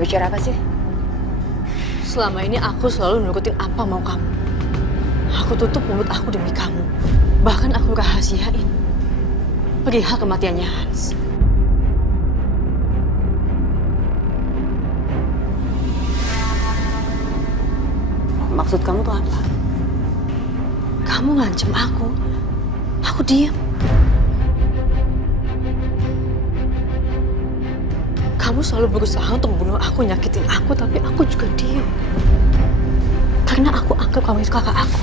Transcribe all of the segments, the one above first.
bicara apa sih? Selama ini aku selalu nurutin apa mau kamu. Aku tutup mulut aku demi kamu. Bahkan aku rahasiain perihal kematiannya Hans. Maksud kamu tuh apa? Kamu ngancem aku diam. Kamu selalu berusaha untuk bunuh aku, nyakitin aku, tapi aku juga diam. Karena aku anggap kamu itu kakak aku.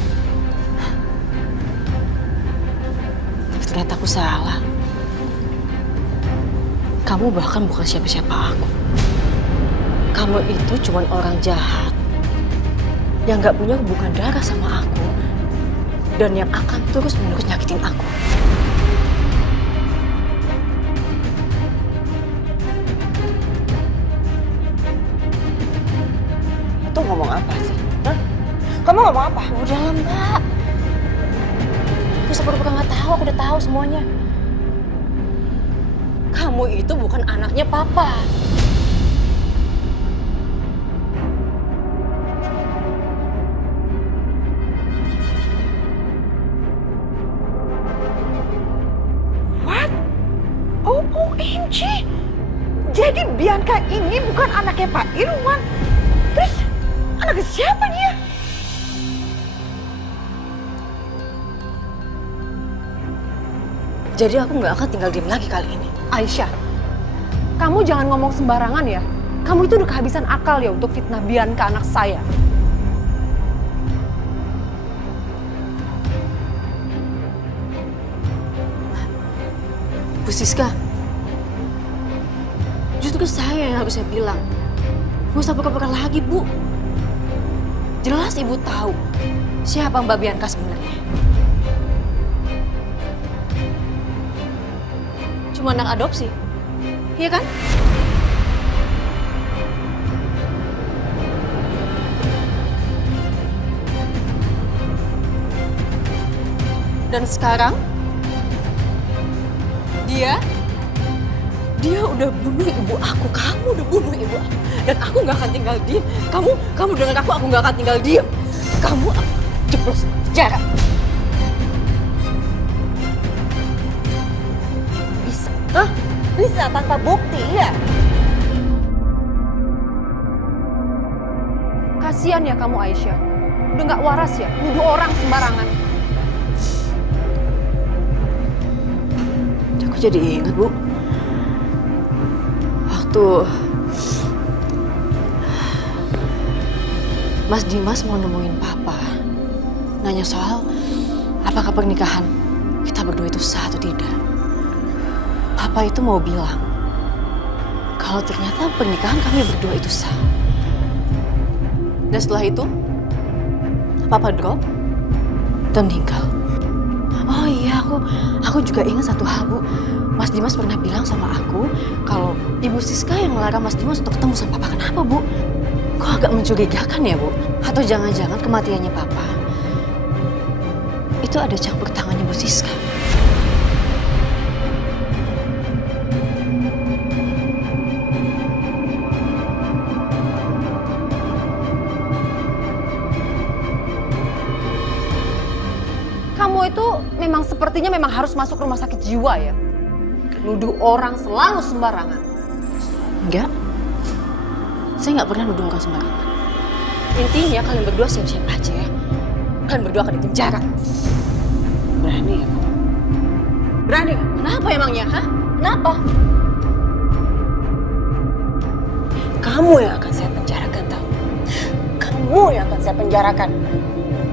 Tapi ternyata aku salah. Kamu bahkan bukan siapa-siapa aku. Kamu itu cuma orang jahat yang gak punya hubungan darah sama aku dan yang akan terus-menerus nyakitin aku. Itu ngomong apa sih? Hah? Kamu ngomong apa? Udah lah, Mbak. Aku sepura-pura gak tahu, aku udah tahu semuanya. Kamu itu bukan anaknya Papa. What? OMG! Jadi Bianca ini bukan anaknya Pak Irwan. Terus anaknya siapa dia? Jadi aku gak akan tinggal diam lagi kali ini. Aisyah, kamu jangan ngomong sembarangan ya. Kamu itu udah kehabisan akal ya untuk fitnah Bianca anak saya. Bu Siska, justru saya yang harusnya bilang. Gak usah pura-pura lagi, Bu. Jelas Ibu tahu siapa Mbak Bianca sebenarnya. Cuma anak adopsi, iya kan? Dan sekarang dia udah bunuh ibu aku. Kamu udah bunuh ibu aku. Dan aku gak akan tinggal diem. Kamu dengar aku gak akan tinggal diem. Kamu aku jeblos ke penjara. Bisa? Hah? Bisa tanpa bukti ya? Kasian ya kamu Aisyah. Udah gak waras ya, nuduh orang sembarangan. Aku jadi ingat, Bu. Waktu Mas Dimas mau nemuin Papa, nanya soal apakah pernikahan kita berdua itu sah atau tidak. Papa itu mau bilang kalau ternyata pernikahan kami berdua itu sah. Dan setelah itu Papa drop dan meninggal. Oh iya, aku juga ingat satu hal, Bu. Mas Dimas pernah bilang sama aku kalau Ibu Siska yang melarang Mas Dimas untuk ketemu sama Papa. Kenapa, Bu? Kok agak mencurigakan ya, Bu? Atau jangan-jangan kematiannya Papa itu ada campur tangannya Bu Siska? Kamu itu sepertinya memang harus masuk rumah sakit jiwa ya. Nuduh orang selalu sembarangan. Enggak. Saya nggak pernah nuduh orang sembarangan. Intinya kalian berdua siap-siap aja ya. Kalian berdua akan dipenjara. Berani ya? Berani? Kenapa emangnya, hah? Kenapa? Kamu yang akan saya penjarakan, tahu? Kamu yang akan saya penjarakan.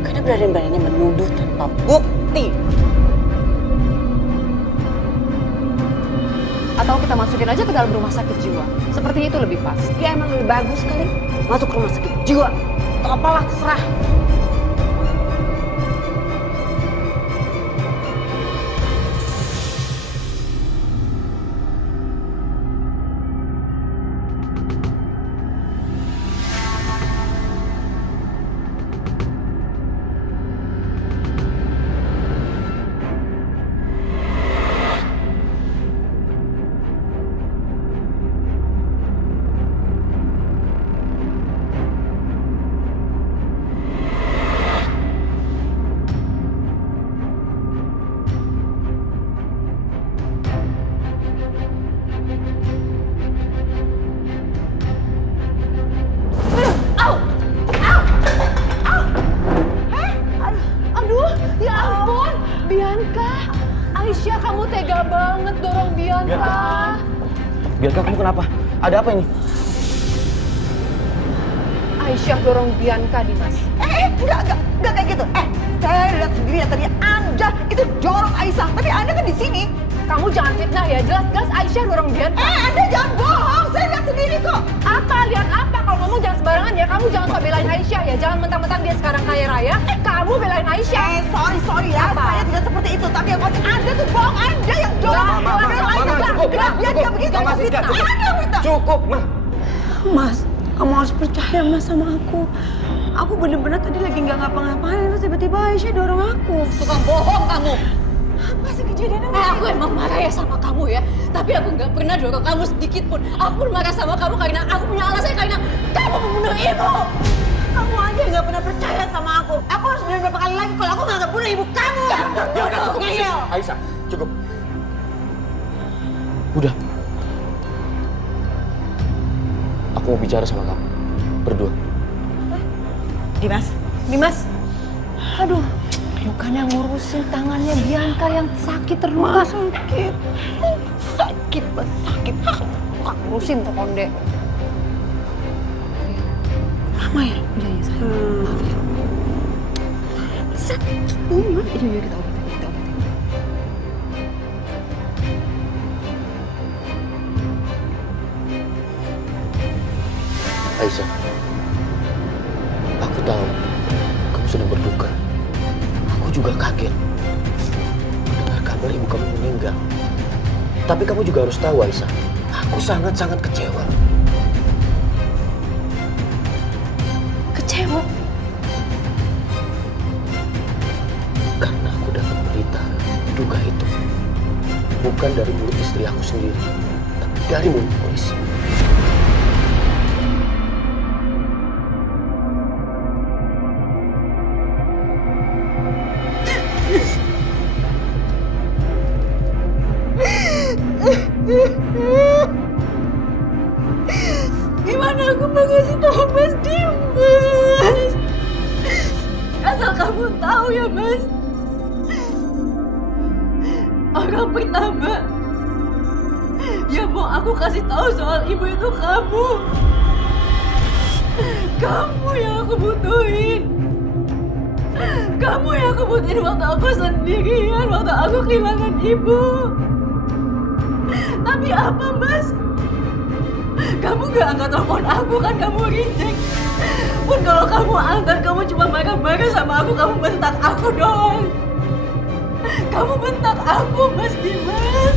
Karena berani-beraninya menuduh tanpa bukti. Atau kita masukin aja ke dalam rumah sakit jiwa. Sepertinya itu lebih pas. Ya emang lebih bagus kali. Masuk rumah sakit jiwa. Atau apalah, terserah. tega banget dorong Bianca. Bianca, kamu kenapa? Ada apa ini? Aisyah dorong Bianca, Dimas. Enggak kayak gitu. Saya lihat sendiri ya tadi Anda itu dorong Aisyah, tapi Anda kan di sini. Kamu jangan fitnah ya, jelas-jelas Aisyah dorong Bianca. Anda jangan bohong, saya lihat sendiri kok. Apa? Lihat apa? Kalau ngomong jangan sembarangan ya. Kamu jangan sok belain Aisyah ya. Jangan mentang-mentang dia sekarang kaya raya. Kamu belain Aisyah. Sorry ya, Apa? saya tidak seperti itu. Tapi yang pasti Anda tuh bohong, Anda yang dorong. Cukup, Ma. Mas, kamu harus percaya Mas sama aku. Aku bener-bener tadi lagi nggak ngapa-ngapain, terus tiba-tiba Aisyah dorong aku. Tukang bohong kamu. Apa sih kejadiannya? Aku emang marah ya sama kamu ya. Tapi aku nggak pernah dorong kamu sedikit pun. Aku pun marah sama kamu karena aku punya alasan karena kamu membunuh ibu. Kamu aja nggak pernah percaya sama aku. Aku harus bilang berapa kali lagi kalau aku nggak bunuh ibu kamu. Bianca, cukup. Ngeyel. Aisyah, cukup. Udah. Aku mau bicara sama kamu. Berdua. Dimas. Aduh, bukannya ngurusin tangannya Bianca yang sakit terluka. Sakit. Kak ngurusin tuh konde. Mama ya? Iya sayang. Maaf ya. Sakit. Iya kita obatin. Aisyah, aku tahu kamu sedang berduka. Aku juga kaget mendengar kabar ibu kamu meninggal. Tapi kamu juga harus tahu, Aisyah, aku sangat-sangat kecewa. Kecewa? Karena aku dapat berita duga itu bukan dari mulut istri aku sendiri, tapi dari mulut polisi. Gimana aku mau ngasih tahu Mas Dimas? Asal kamu tahu ya Mas. Orang pertama yang mau aku kasih tahu soal ibu itu kamu. Kamu yang aku butuhin. Kamu yang aku butuhin waktu aku sendirian, waktu aku kehilangan ibu. Tapi apa Mas? Kamu gak angkat telepon aku kan, kamu reject. Pun kalau kamu angkat, kamu cuma marah-marah sama aku, kamu bentak aku doang. Kamu bentak aku, Mas Dimas.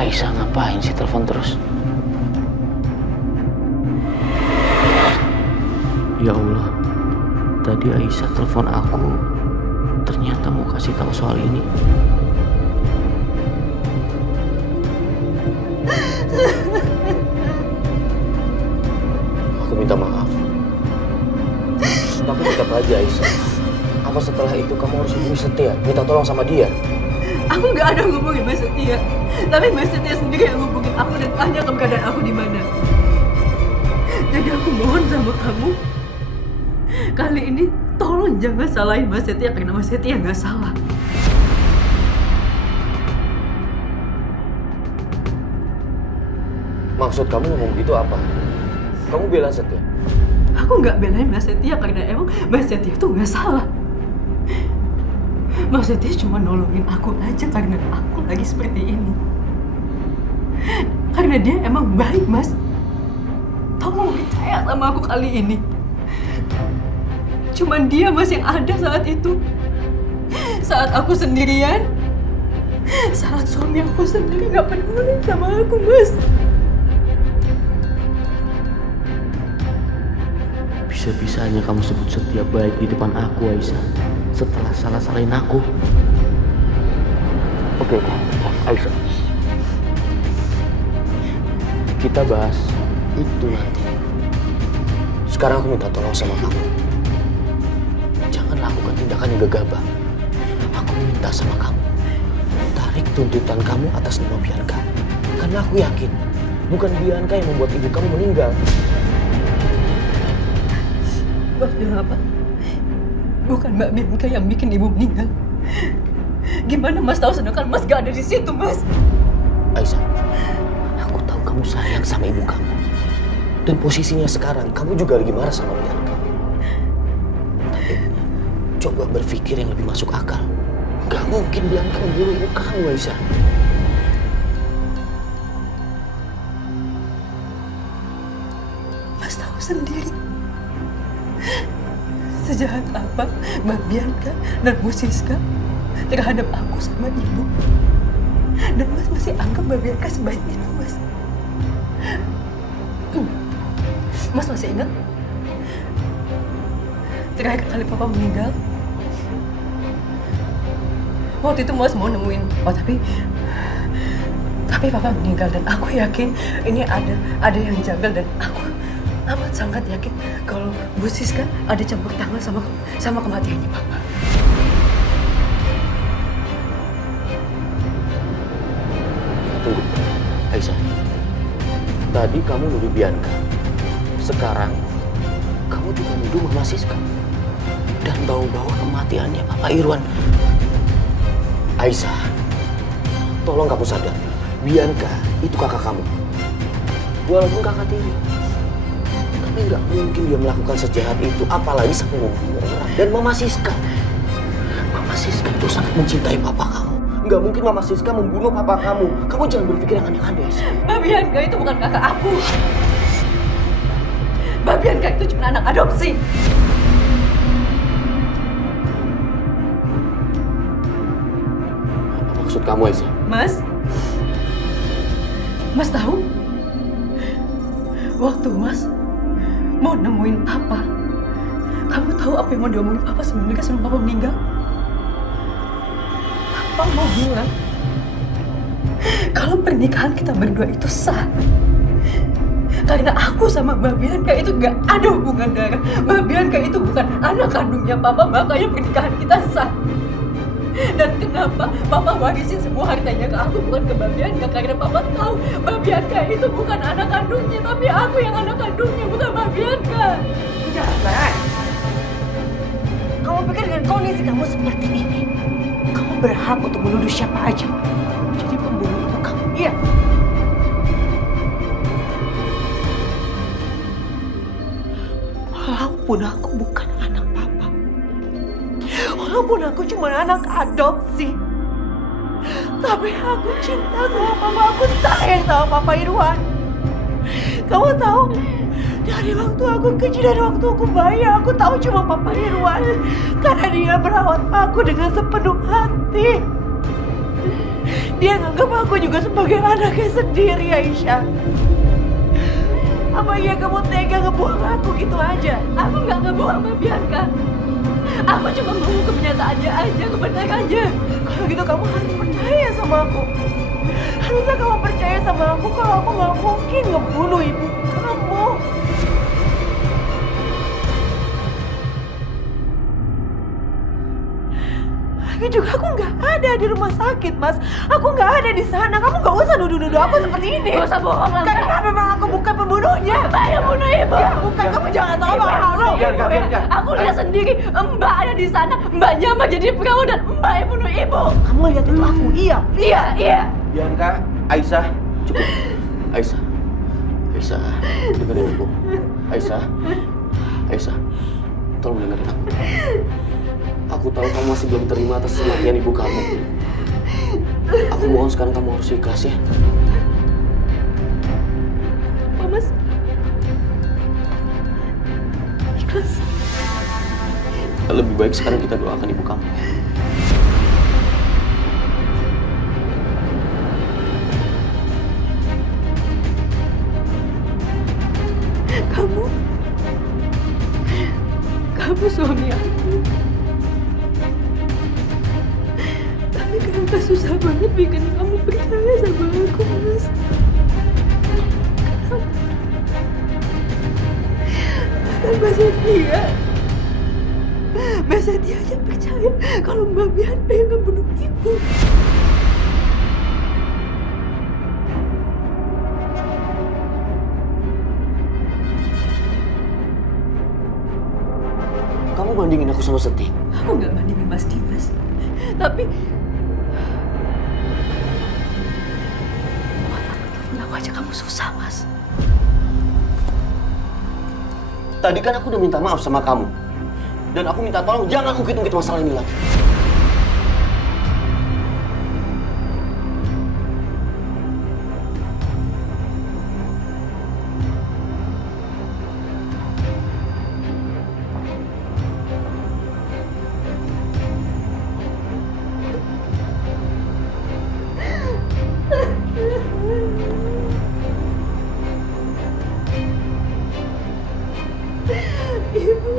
Aisyah ngapain sih telepon terus? Ya Allah, tadi Aisyah telepon aku, ternyata mau kasih tahu soal ini. Aku minta maaf. Tapi tetap aja Aisyah, apa setelah itu kamu harus hubungi Setia, minta tolong sama dia? Aku gak ada ngomongin Mas Setia. Tapi Mas Setia sendiri yang ngubungin aku dan tanya keberadaan aku di mana. Jadi aku mohon sama kamu, kali ini tolong jangan salahin Mas Setia karena Mas Setia nggak salah. Maksud kamu ngomong gitu apa? Kamu bela Setia? Aku nggak belain Mas Setia karena emang Mas Setia tuh nggak salah. Mas Setia cuma nolongin aku aja karena aku lagi seperti ini. Karena dia emang baik, Mas. Tolong percaya sama aku kali ini. Cuman dia Mas yang ada saat itu. Saat aku sendirian. Saat suami aku sendiri gak peduli sama aku, Mas. Bisa-bisanya kamu sebut Setia baik di depan aku, Aisyah. Setelah salah-salahin aku. Oke, Aisyah. Kita bahas itu nanti. Sekarang aku minta tolong sama kamu. Jangan lakukan tindakan yang gegabah. Aku minta sama kamu, tarik tuntutan kamu atas nama Bianca. Karena aku yakin, bukan Bianca yang membuat ibu kamu meninggal. Mas bilang apa? Bukan Mbak Bianca yang bikin ibu meninggal. Gimana Mas tahu sedangkan Mas gak ada di situ, Mas? Aisyah, aku tahu kamu sayang sama ibu kamu. Dan posisinya sekarang, kamu juga lagi marah sama Bianca. Tapi, coba berpikir yang lebih masuk akal. Gak mungkin Bianca membunuh ibu kamu, Aisyah. Mas tahu sendiri. Sejahat apa Mbak Bianca dan Bu Siska terhadap aku sama ibu. Dan Mas masih anggap Mbak Bianca sebaik itu, Mas. Mas masih ingat? Terakhir kali Papa meninggal, waktu itu Mas mau nemuin, tapi Papa meninggal dan aku yakin ini ada yang janggal dan aku amat sangat yakin kalau Bu Siska ada campur tangan sama kematiannya Papa. Tunggu, Aisyah. Tadi kamu nuduh Bianca. Sekarang, kamu juga nuduh Mama Siska. Dan bawa-bawa kematiannya Papa Irwan. Aisyah, tolong kamu sadar. Bianca itu kakak kamu. Walaupun kakak tiri. Tapi nggak mungkin dia melakukan sejahat itu. Apalagi sampai membunuh orang. Dan Mama Siska. Mama Siska itu sangat mencintai papa kamu. Nggak mungkin Mama Siska membunuh papa kamu. Kamu jangan berpikir yang aneh-aneh, Aisyah. Mbak Bianca itu bukan kakak aku. Mbak Bianca itu cuma anak adopsi. Apa maksud kamu, Aisyah? Mas tahu? Waktu Mas mau nemuin Papa, kamu tahu apa yang mau diomongin Papa sebelum Papa meninggal? Papa mau bilang kalau pernikahan kita berdua itu sah. Karena aku sama Mbak Bianca itu gak ada hubungan darah. Mbak Bianca itu bukan anak kandungnya Papa, makanya pernikahan kita sah. Dan kenapa Papa warisin semua hartanya ke aku, bukan ke Mbak Bianca? Karena Papa tahu Mbak Bianca itu bukan anak kandungnya, tapi aku yang anak kandungnya, bukan Mbak Bianca. Jangan. Kamu pikir dengan kondisi kamu seperti ini, kamu berhak untuk menuduh siapa aja jadi pembunuh ibu kamu? Iya. Walaupun aku bukan anak papa, walaupun aku cuma anak adopsi, tapi aku cinta sama papa, aku sayang sama Papa Irwan. Kamu tahu, dari waktu aku kecil, dari waktu aku bayi, aku tahu cuma Papa Irwan. Karena dia merawat aku dengan sepenuh hati. Dia nganggap aku juga sebagai anaknya sendiri, Aisyah. Apa iya kamu tega ngebuang aku gitu aja? Aku nggak ngebuang Mbak Bianca. Aku cuma mau kenyataannya aja, kebenarannya. Kalau gitu kamu harus percaya sama aku. Harusnya kamu percaya sama aku kalau aku nggak mungkin ngebunuh ibu kamu. Lagi juga aku nggak ada di rumah sakit, Mas. Aku nggak ada di sana. Kamu nggak usah nuduh-nuduh aku seperti ini. Gak usah bohong lah. Karena memang aku bukan pembunuhnya. Mbak yang bunuh ibu. Ya, bukan. Kamu jangan tahu malu. Bianca. Aku lihat sendiri, Mbak ada di sana. Mbaknya Mbak jadi perawan dan Mbak yang bunuh ibu. Kamu lihat itu aku? Iya. Iya. Bianca, Aisyah, cukup. Aisyah, dengerin aku. Aisyah, tolong dengerin aku. Aku tahu kamu masih belum terima atas kematian ibu kamu. Aku mohon sekarang kamu harus ikhlas ya. Mas. Ikhlas. Lebih baik sekarang kita doakan ibu kamu. Kamu suami aku. Tapi kenapa susah banget bikin kamu percaya sama aku, Mas? Kenapa Mbak Setia. Mbak Setia aja percaya kalau Mbak Bianca yang ngebunuh ibu. Kamu bandingin aku sama Setia? Aku nggak bandingin Mas Dimas. Tapi aku aja kamu susah, Mas. Tadi kan aku udah minta maaf sama kamu. Dan aku minta tolong jangan ungkit-ungkit masalah ini lagi. Ibu,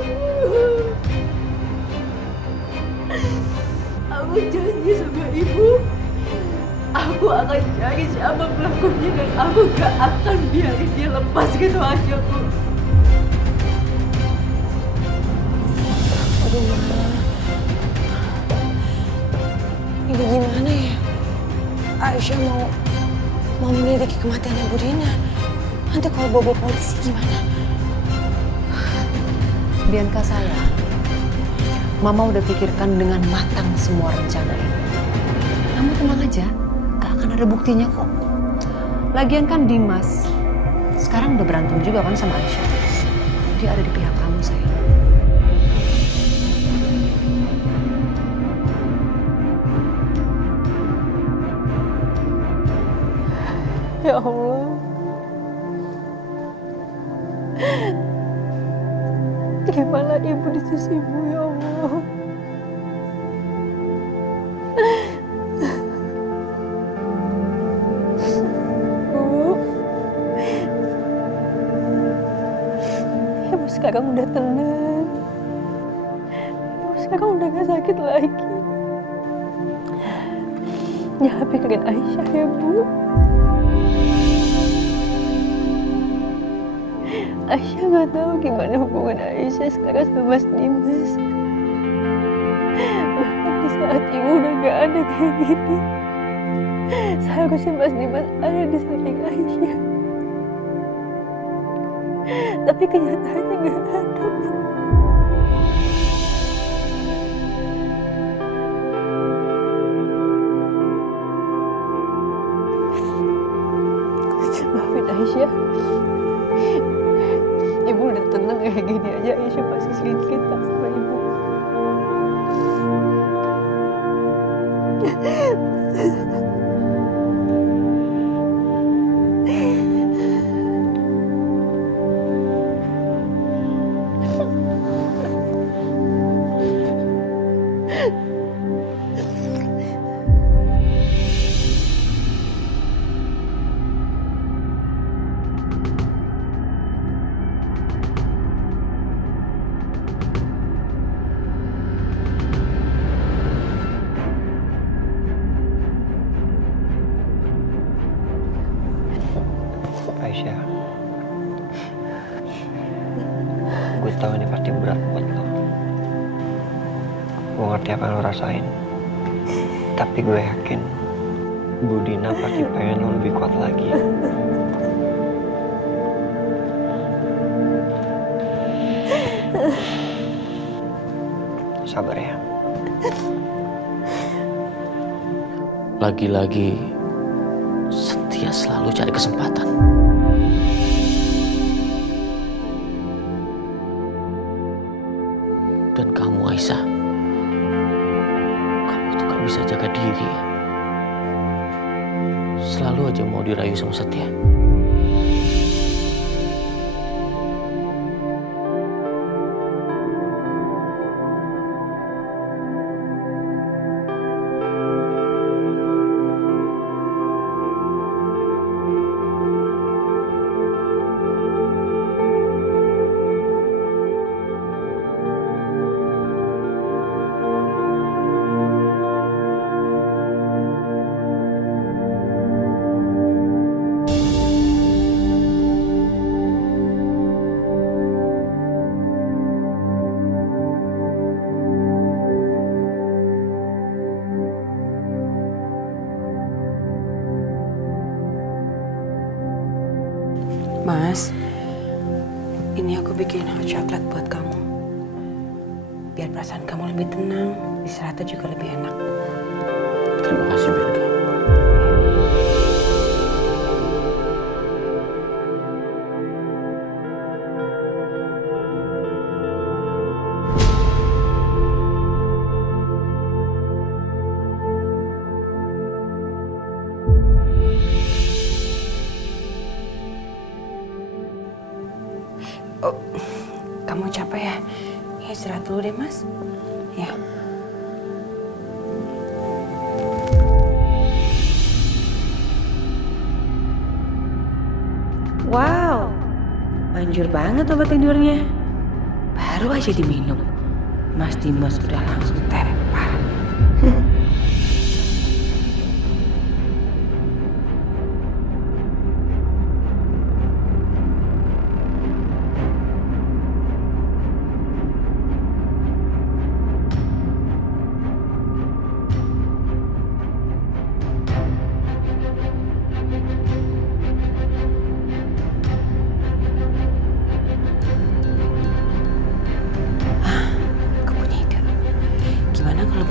aku janji sama ibu, aku akan cari siapa pelakunya dan aku gak akan biarin dia lepas gitu aja, Bu. Aduh, Ma. Ini gimana ya? Aisyah mau menyelidiki kematiannya Bu Dina. Nanti kalau bawa polisi gimana? Bianca sayang, Mama udah pikirkan dengan matang semua rencana ini. Kamu tenang aja, gak akan ada buktinya kok. Lagian kan Dimas sekarang udah berantem juga kan sama Aisyah. Dia ada di pihak kamu, sayang. Ya Allah. Gimana ibu di sisimu, ya Allah. Bu, ibu sekarang udah tenang. Ibu sekarang udah gak sakit lagi. Jangan pikirin Aisyah ya, Bu. Aisyah nggak tahu gimana hubungan Aisyah sekarang sama Mas Dimas. Bahkan di saat ibu udah gak ada kayak gini, seharusnya Mas Dimas ada di samping Aisyah. Tapi kenyataannya gak ada, Bu. Maafin Aisyah. Ibu udah tenang kayak gini aja, Aisyah masih sering cerita sama ibu. Aisyah, gue tahu ini pasti berat buat lo. Gue ngerti apa yang lo rasain. Tapi gue yakin Bu Dina pasti pengen lo lebih kuat lagi. Sabar ya. Lagi-lagi Setia selalu cari kesempatan. Dan kamu, Aisyah, kamu tuh gak bisa jaga diri. Selalu aja mau dirayu sama Setia. Dimas, ini aku bikin hot coklat buat kamu. Biar perasaan kamu lebih tenang, istirahatnya juga lebih enak. Terima kasih, Bianca. Oh, kamu capek ya? Ya istirahat dulu deh, Mas. Ya. Wow, manjur banget obat tidurnya. Baru aja diminum, Mas Dimas udah langsung tepar.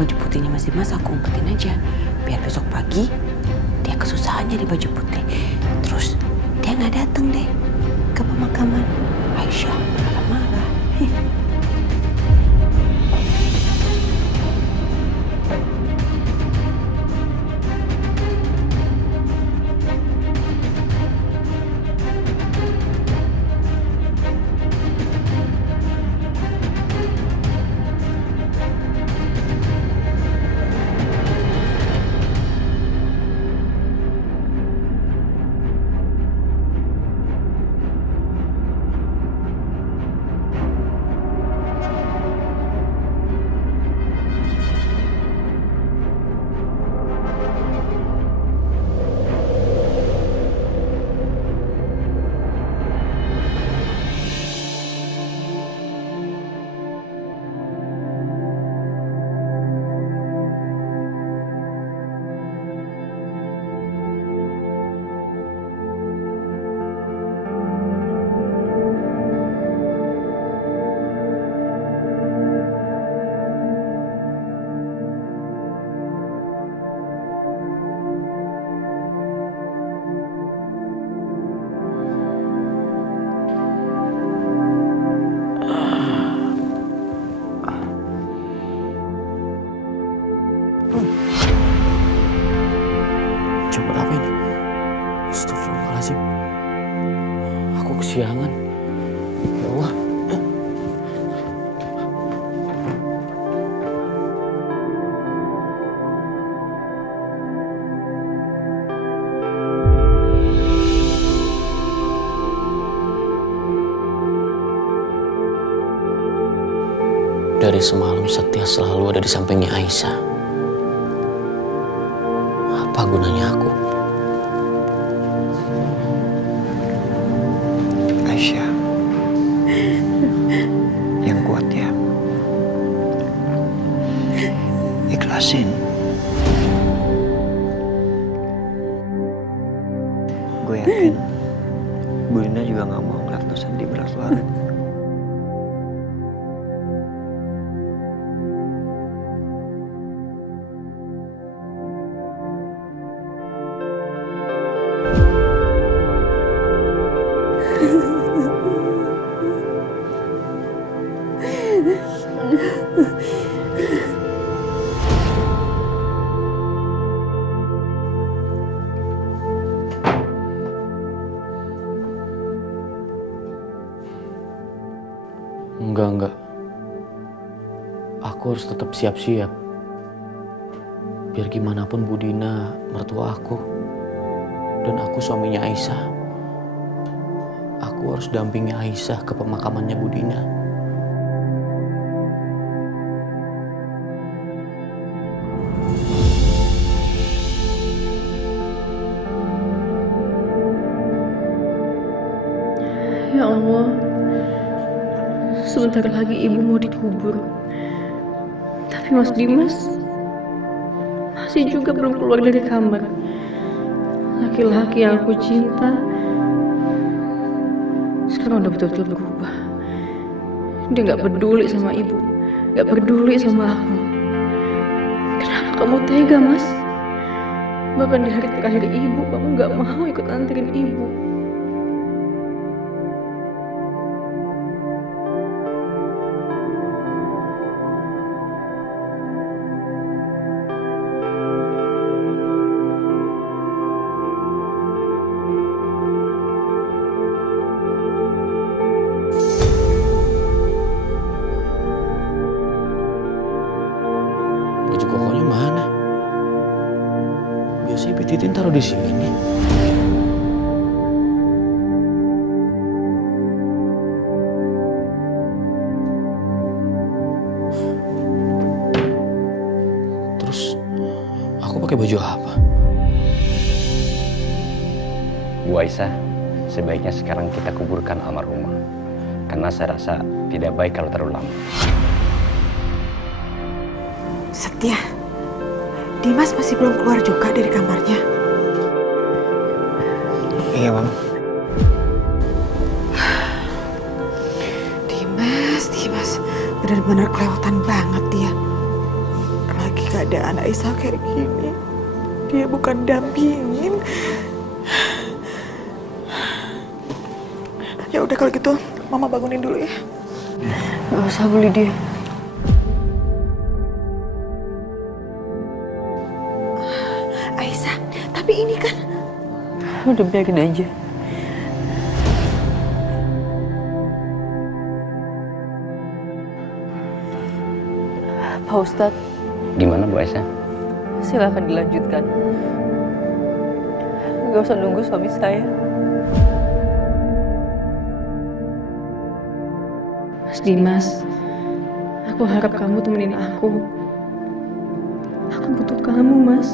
Baju putihnya Mas Dimas aku umpetin aja. Biar besok pagi dia kesusahan nyari baju putih. Terus dia nggak datang deh ke pemakaman. Aisyah marah-marah. Coba apa ini? Astagfirullahaladzim. Aku kesiangan. Ya Allah. Dari semalam Setia selalu ada di sampingnya Aisyah. Apa gunanya aku? Aisyah, yang kuat ya. Ikhlasin. Gue yakin Bu Dina juga gak mau ngeliat lo sedih berlarut-larut. Enggak. Aku harus tetap siap-siap. Biar gimana pun Bu Dina mertua aku. Dan aku suaminya Aisyah. Aku harus dampingi Aisyah ke pemakamannya Bu Dina. Ya Allah, sebentar lagi ibu mau dikubur. Tapi Mas Dimas masih juga belum keluar dari kamar. Laki-laki yang aku cinta sekarang udah betul-betul berubah. Dia nggak peduli sama ibu, nggak peduli sama aku. Kenapa kamu tega, Mas? Bahkan di hari terakhir ibu, kamu nggak mau ikut anterin ibu. Baju kokonya mana? Biasanya Pititin taruh di sini. Terus aku pakai baju apa? Bu Aisyah, sebaiknya sekarang kita kuburkan almarhumah. Karena saya rasa tidak baik kalau terlalu lama. Setia, Dimas masih belum keluar juga dari kamarnya. Iya, Mam. Dimas, benar-benar kelewatan banget dia. Lagi keadaan Aisyah kayak gini, dia bukan dampingin. Ya udah kalau gitu, Mama bangunin dulu ya. Gak usah, Bu Lydia. Aisyah, tapi ini kan Udah biarin aja. Pak Ustadz, Gimana Bu Aisyah? silakan dilanjutkan. Gak usah nunggu suami saya. Mas Dimas, aku harap kamu temenin aku. Aku butuh kamu, Mas.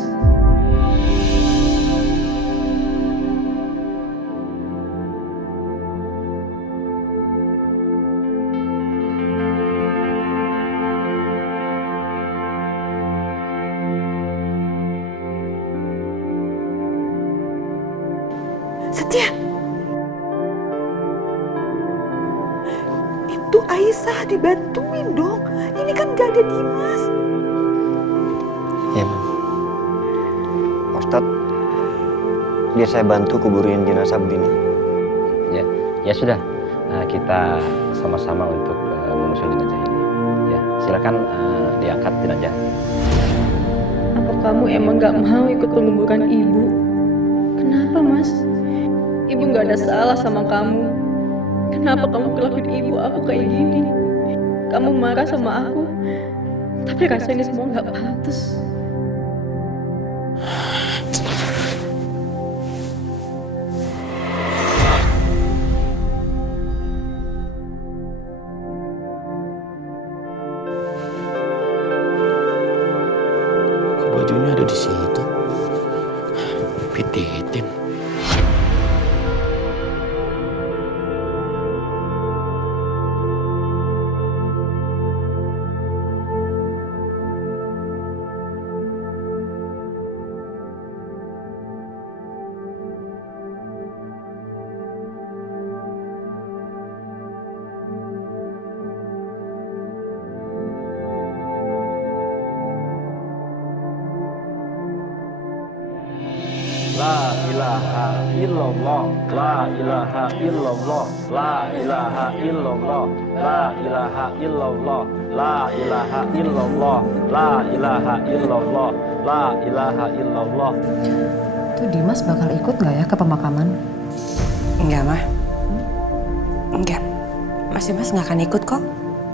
Setia. Itu Aisyah dibantuin dong. Ini kan gak ada Dimas. Iya, Mam. Pak Ustadz, biar saya bantu kuburin jenazah begini. Ya sudah, kita sama-sama untuk mengusung jenazah ini. Ya, silakan diangkat jenazah. Apa kamu emang gak mau ikut menguburkan ibu? Kenapa, Mas? Ibu gak ada salah sama kamu. Kenapa kamu kelakuin ibu aku kayak gini? Kamu marah sama aku, tapi rasanya semua gak pantas. Kok bajunya ada di situ? Pititin. La ilaha illallah, la ilaha illallah, la ilaha illallah, la ilaha illallah, la ilaha illallah, la ilaha illallah, la ilaha illallah. Tuh Dimas bakal ikut nggak ya ke pemakaman? Enggak, Mah. Enggak. Mas Dimas nggak akan ikut kok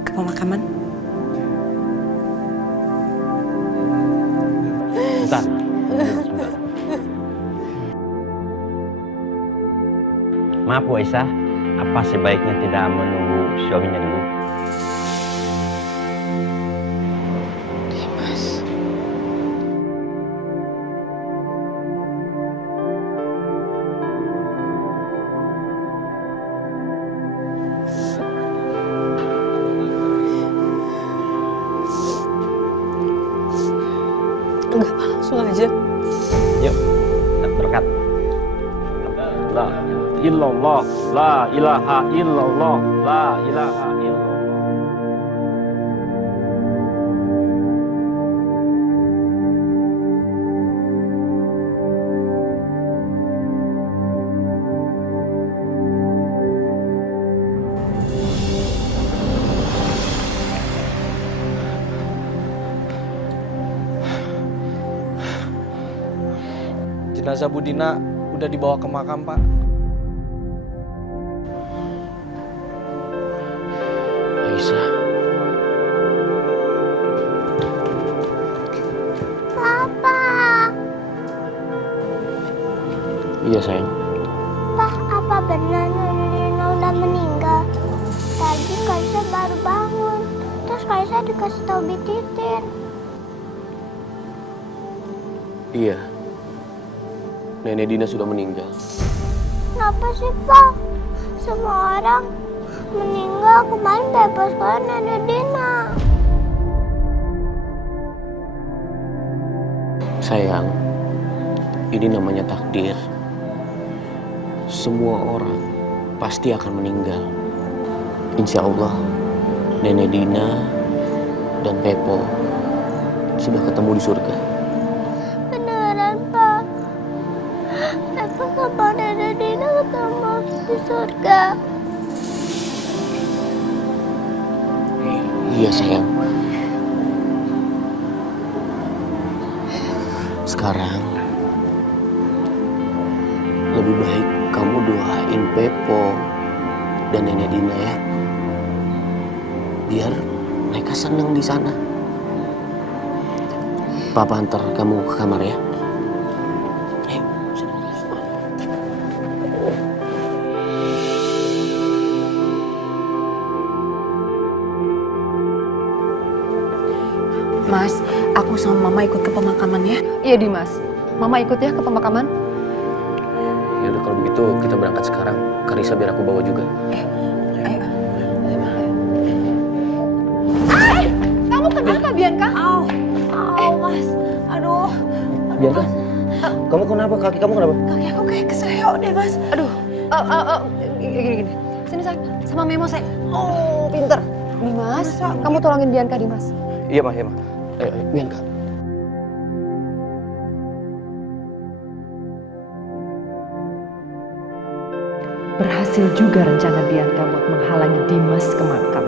ke pemakaman. Bentar. Maaf Bu Aisyah, apa sebaiknya tidak menunggu suaminya dulu? Enggak apa, langsung aja. Yuk, kita berangkat. La illallah, la ilaha illallah, la ilaha illallah. Jenazah Budina udah dibawa ke makam, Pak. Aisyah. Papa, Iya sayang. Pak, apa benar Nona udah meninggal? Tadi Kaisa baru bangun, terus Kaisa dikasih tahu Bi Titin. Iya. Nenek Dina sudah meninggal. Kenapa sih Pak? Semua orang meninggal kemarin bebas kan Nenek Dina. Sayang, ini namanya takdir. Semua orang pasti akan meninggal. Insya Allah, Nenek Dina dan Pepo sudah ketemu di surga. Beneran Pak? Pepo sama Nenek Dina ketemu di surga. Iya sayang. Sekarang lebih baik kamu doain Pepo dan Nenek Dina ya, biar mereka senang di sana. Papa antar kamu ke kamar ya. Ayo, sini. Mas, aku sama Mama ikut ke pemakaman ya. Iya Dimas, Mama ikut ya ke pemakaman. Ya udah kalau begitu kita berangkat sekarang. Karisa biar aku bawa juga. Ayo. Kamu kenapa Bianca? Mas. Aduh. Bianca, kamu kenapa? Kaki kamu kenapa? Kaki aku kayak kesleo deh, Mas. Aduh, gini. Sini sayang, sama Memo saya. Oh, pinter. Dimas, kamu tolongin Bianca Dimas. Iya, Mah, iya, Mah. Ayo, Bianca. Berhasil juga rencana Bianca buat menghalangi Dimas ke makam.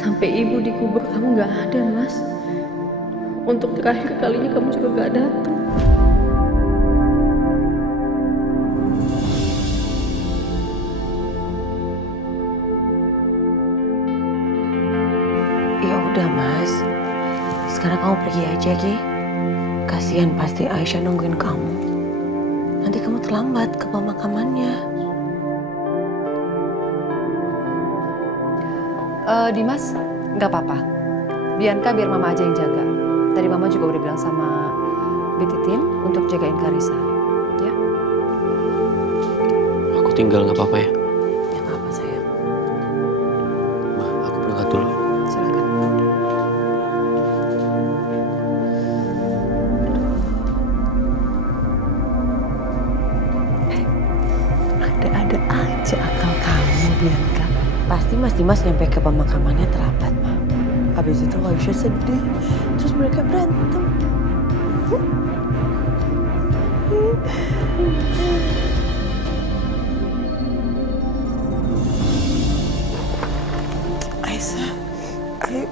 Sampai ibu dikubur kamu gak ada, Mas. Untuk terakhir kalinya kamu juga gak datang. Ya udah, Mas. Sekarang kamu pergi aja, Ki. Kasihan pasti Aisyah nungguin kamu. Nanti kamu terlambat ke pemakamannya. Dimas, nggak apa-apa. Bianca biar Mama aja yang jaga. Tadi Mama juga udah bilang sama Bi Titin untuk jagain Karisa. Ya? Aku tinggal nggak apa-apa ya? Ya nggak apa, sayang. Ma, aku berangkat dulu. Silakan. Ada-ada aja akal kamu, Bianca. Pasti Mas Dimas nyampe ke pemakamannya terlambat, Ma. Habis itu Aisyah sedih, terus mereka berantem. Aisyah, ayo.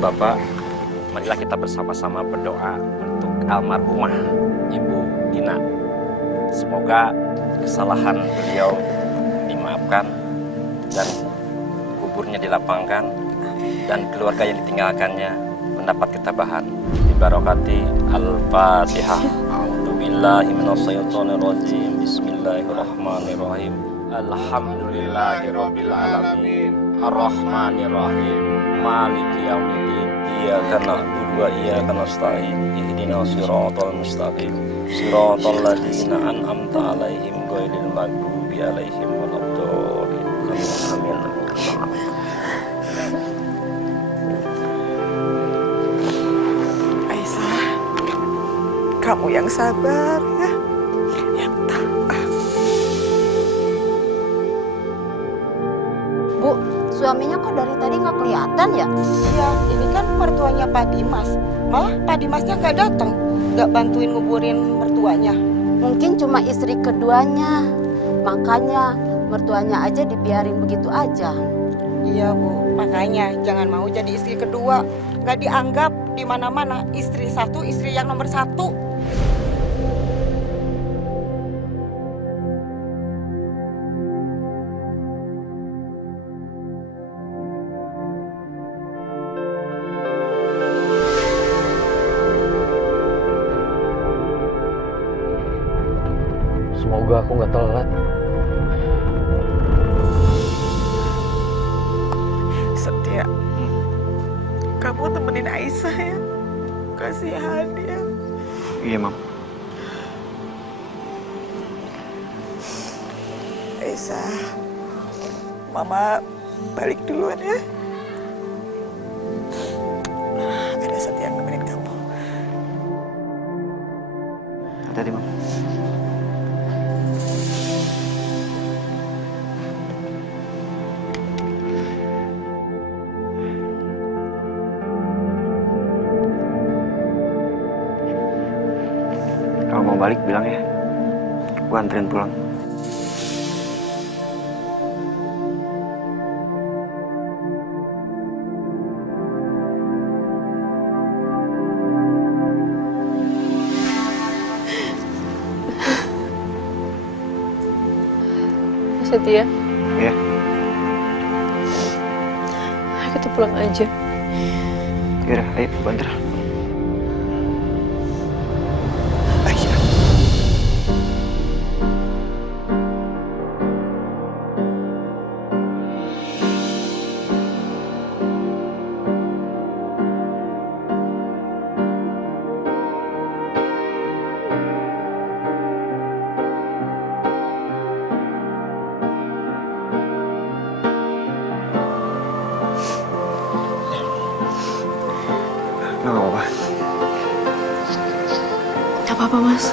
bapak-bapak, marilah kita bersama-sama berdoa untuk almarhumah Ibu Dina. Semoga kesalahan beliau dimaafkan dan kuburnya dilapangkan dan keluarga yang ditinggalkannya mendapat ketabahan. Bibarakati Al-Fatihah. A'udzubillahi minasyaitonirrajim. Bismillahirrahmanirrahim. Alhamdulillahirabbil alamin. Ar-Rahmanirrahim. Maliki yaumiddin. Iyyaka na'budu wa iyyaka nasta'in. Ihdinas siratal mustaqim. Siratal ladzina an'amta 'alaihim ghairil maghdubi 'alaihim waladdallin. Amin. Aisyah, kamu yang sabar ya, yang tabah. Bu, suaminya kok dari tadi nggak kelihatan ya? Iya, ini kan mertuanya Pak Dimas. Malah Pak Dimasnya nggak datang, nggak bantuin nguburin mertuanya. Mungkin cuma istri keduanya, makanya mertuanya aja dibiarin begitu aja. Iya Bu, makanya jangan mau jadi istri kedua. Nggak dianggap di mana-mana istri satu, istri yang nomor satu. Semoga aku nggak telat. Setia, kamu temenin Aisyah ya. Kasihan dia. Iya, Mam. Aisyah, Mama balik duluan ya. Ada Setia yang nemenin kamu. Hati-hati, Mam. Kalau mau balik bilang ya, gua anterin pulang. Setia, Iya. ayo kita pulang aja. Yaudah, ayo bantu. Aisyah. Nggak apa-apa. Gak apa-apa, Mas.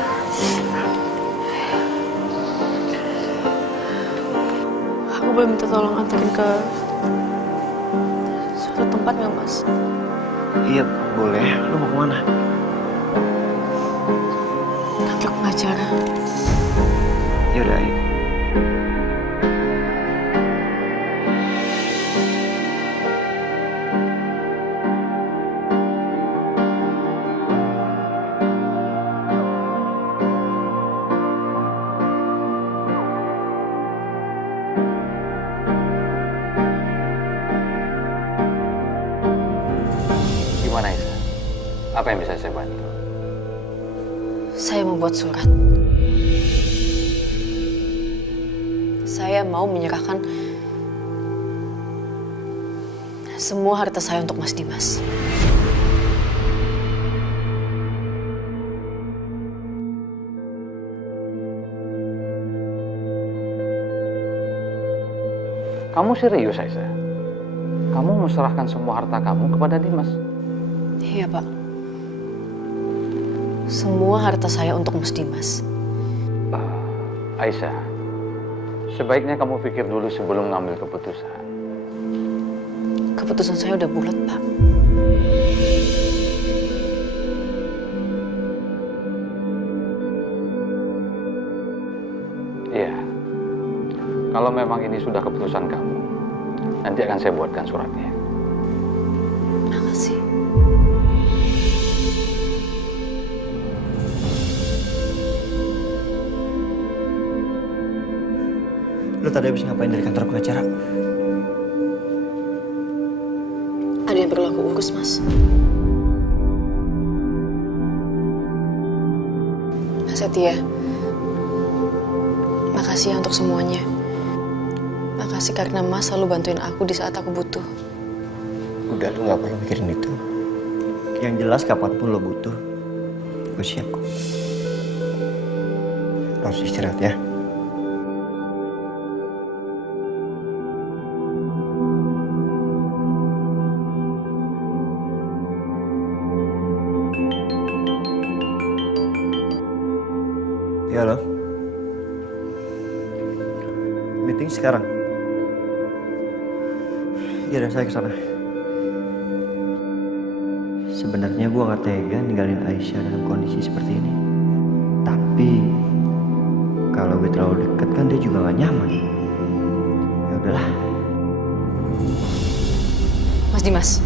Aku boleh minta tolong anterin ke suatu tempat nggak, Mas? Iya, boleh. Lu mau kemana? Kantor pengacara. Yaudah, ayo. Gimana, Isa? Apa yang bisa saya bantu? Saya membuat surat. Saya mau menyerahkan semua harta saya untuk Mas Dimas. Kamu serius, Aisyah? Kamu mau serahkan semua harta kamu kepada Dimas? Iya, Pak. Semua harta saya untuk Mas Dimas. Aisyah, sebaiknya kamu pikir dulu sebelum ngambil keputusan. Keputusan saya udah bulat, Pak. Iya. Kalau memang ini sudah keputusan kamu, nanti akan saya buatkan suratnya. Makasih. Lu tadi habis ngapain dari kantor pengacara? Ada yang perlu aku urus, Mas. Mas Setia, makasih ya untuk semuanya. Makasih karena Mas selalu bantuin aku di saat aku butuh. Udah, lu gak perlu mikirin itu. Yang jelas kapanpun lo butuh, gue siap kok. Lo harus istirahat ya. Ya lo. Meeting sekarang. Ya udah, saya kesana. Sebenarnya gue gak tega ninggalin Aisyah dalam kondisi seperti ini. Tapi kalau gue terlalu dekat kan dia juga gak nyaman. Ya udahlah. Mas Dimas.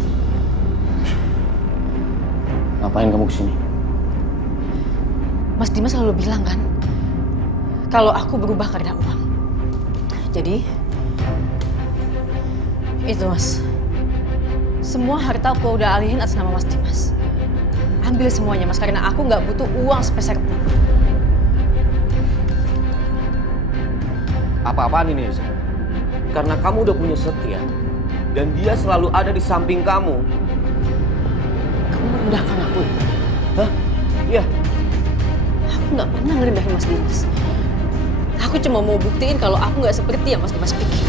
Ngapain kamu kesini? Mas Dimas selalu bilang kan, kalau aku berubah karena uang. Jadi, itu Mas. Semua harta aku udah alihin atas nama Mas Dimas. Ambil semuanya Mas, karena aku nggak butuh uang sepeser pun. Apa-apaan ini, Aisyah? Karena kamu udah punya Setia, dan dia selalu ada di samping kamu. Kamu merendahkan aku? Hah? Iya. Aku nggak pernah ngerendahin Mas Dimas. Aku cuma mau buktiin kalau aku nggak seperti yang Mas Dimas pikir.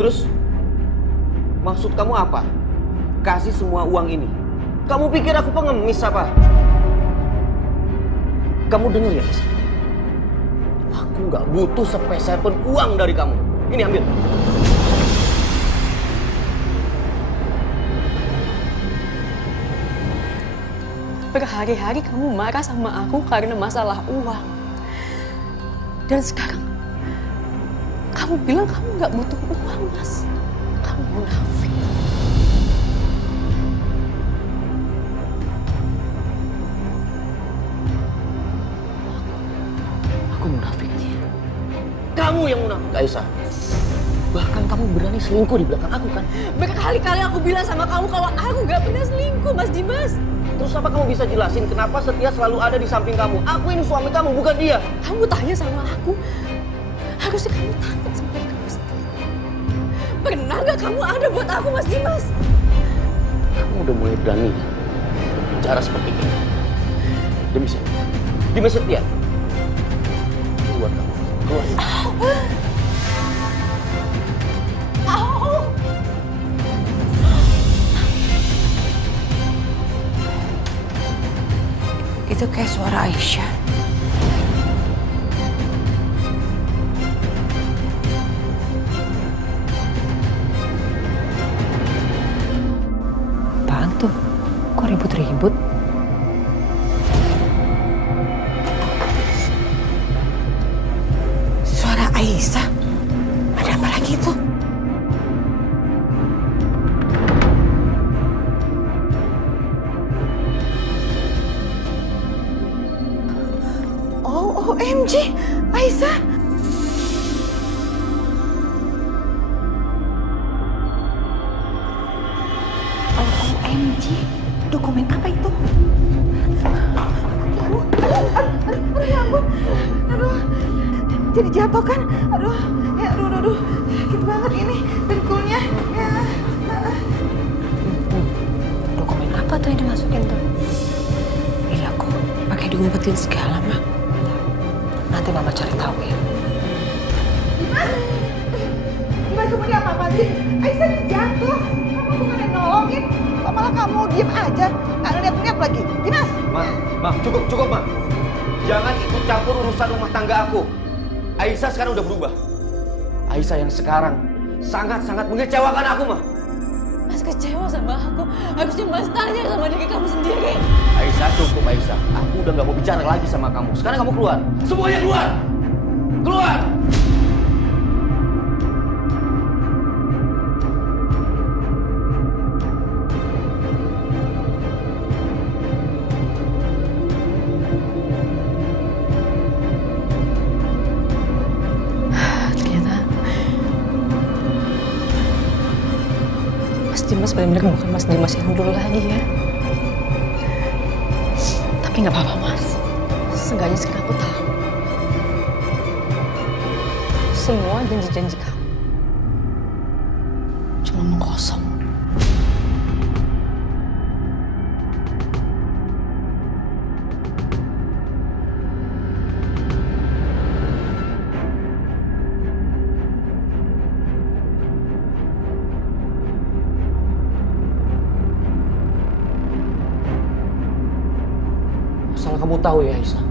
Terus, maksud kamu apa? Kasih semua uang ini. Kamu pikir aku pengemis apa? Kamu dengar ya, Aisyah? Aku nggak butuh sepeser pun uang dari kamu. Ini ambil. Berhari-hari kamu marah sama aku karena masalah uang. Dan sekarang, kamu bilang kamu nggak butuh uang, Mas. Kamu munafik. Aku munafik. Kamu yang munafik, Aisyah. Bahkan kamu berani selingkuh di belakang aku kan? Berkali-kali aku bilang sama kamu kalau aku nggak pernah selingkuh, Mas Dimas. Terus apa kamu bisa jelasin kenapa Setia selalu ada di samping kamu? Aku ini suami kamu, bukan dia. Kamu tanya sama aku. Harusnya kamu tanya sama diri kamu sendiri. Pernah nggak kamu ada buat aku, Mas Dimas? Kamu udah mulai berani bicara seperti ini. Demi siapa? Demi Setia. Keluar kamu. Keluar. Itu kayak suara Aisyah. Apaan tuh? Kok ribut-ribut? Suara Aisyah? Ada apa lagi tuh? Oh, OMG, Aisyah. OMG, dokumen apa itu? Aduh, jadi jatuh kan? Aduh, sakit banget ini dengkulnya. Ya. Dokumen apa tuh yang dimasukin tuh? Iya kok, pakai diumpetin segala mah. Nanti mama cari tahu ya. Dimas, kamu ini apa-apaan sih? Aisyah ini jatuh. Kamu bukan yang nolongin. Kok malah kamu diem aja? Nggak ngeliat-ngeliat lagi. Dimas! Ma, cukup, Ma. Jangan ikut campur urusan rumah tangga aku. Aisyah sekarang udah berubah. Aisyah yang sekarang sangat-sangat mengecewakan aku, Ma. Mas kecewa sama aku. Harusnya Mas tanya sama diri kamu sendiri. Aisyah, cukup Aisyah. Aku udah gak mau bicara lagi sama kamu. Sekarang kamu keluar. Semuanya keluar! Keluar! Ternyata Mas Dimas benar-benar bukan Mas Dimas yang dulu lagi ya. Tapi nggak apa-apa Mas. Seenggaknya sekarang aku tahu. Semua janji-janji kamu cuma omong kosong. Asal kamu tahu ya Aisyah,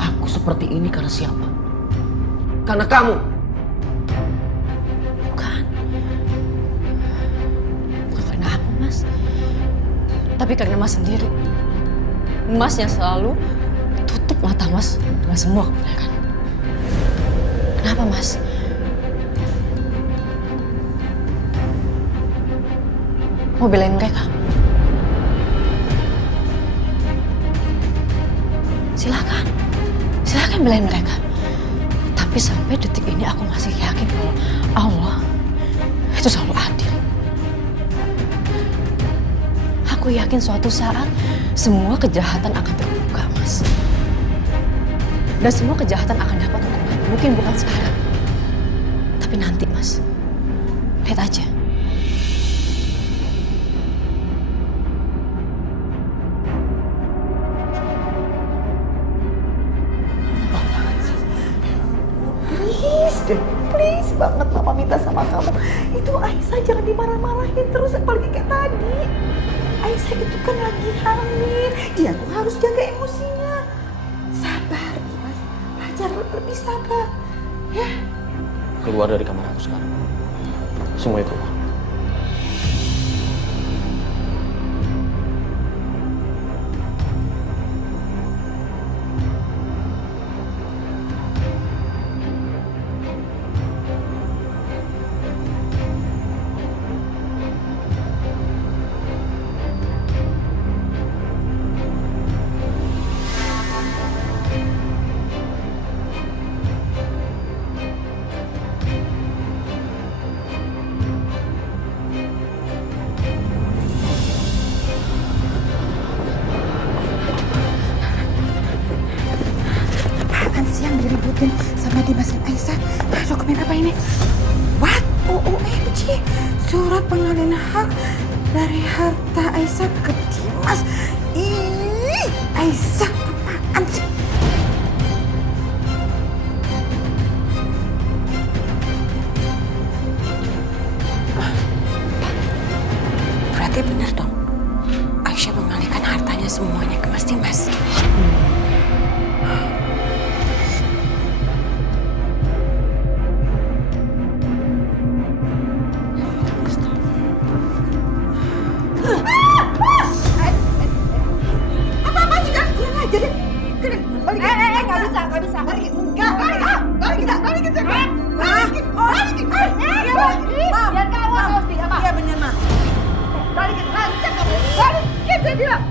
aku seperti ini karena siapa? Karena kamu. Bukan. Bukan karena aku, Mas. Tapi karena Mas sendiri. Mas yang selalu tutup mata Mas dengan semua kebaikan. Kenapa, Mas? Mau belain mereka? Silakan. Silakan belain mereka. Tapi sampai detik ini aku masih yakin kalau Allah itu selalu adil. Aku yakin suatu saat semua kejahatan akan terbuka, Mas. Dan semua kejahatan akan dapat hukuman. Mungkin bukan sekarang, tapi nanti, Mas. Lihat aja. Please banget Mama minta sama kamu. Itu Aisyah jangan dimarah-marahin terus apalagi kayak tadi. Aisyah itu kan lagi hamil. Dia tuh harus jaga emosinya. Sabar Dimas. Belajar lebih sabar. Ya. Keluar dari kamar aku sekarang. Semuanya keluar. Apaan sih yang diributin sama Dimas dan Aisyah? Dokumen apa ini? What? OMG. Surat pengalihan hak dari harta Aisyah ke Dimas. Ih, Aisyah apaan sih? Berarti benar dong. Aisyah mengalihkan hartanya semuanya ke Mas Dimas. Apa-apa sih kan? Kurang aja deh. Balikin. Nggak bisa. Balikin. Nggak, balikin. Balikin. Balikin. Biar kamu Sofi. Iya bener, Ma. Balikin. Lancang kamu. Balikin, saya bilang.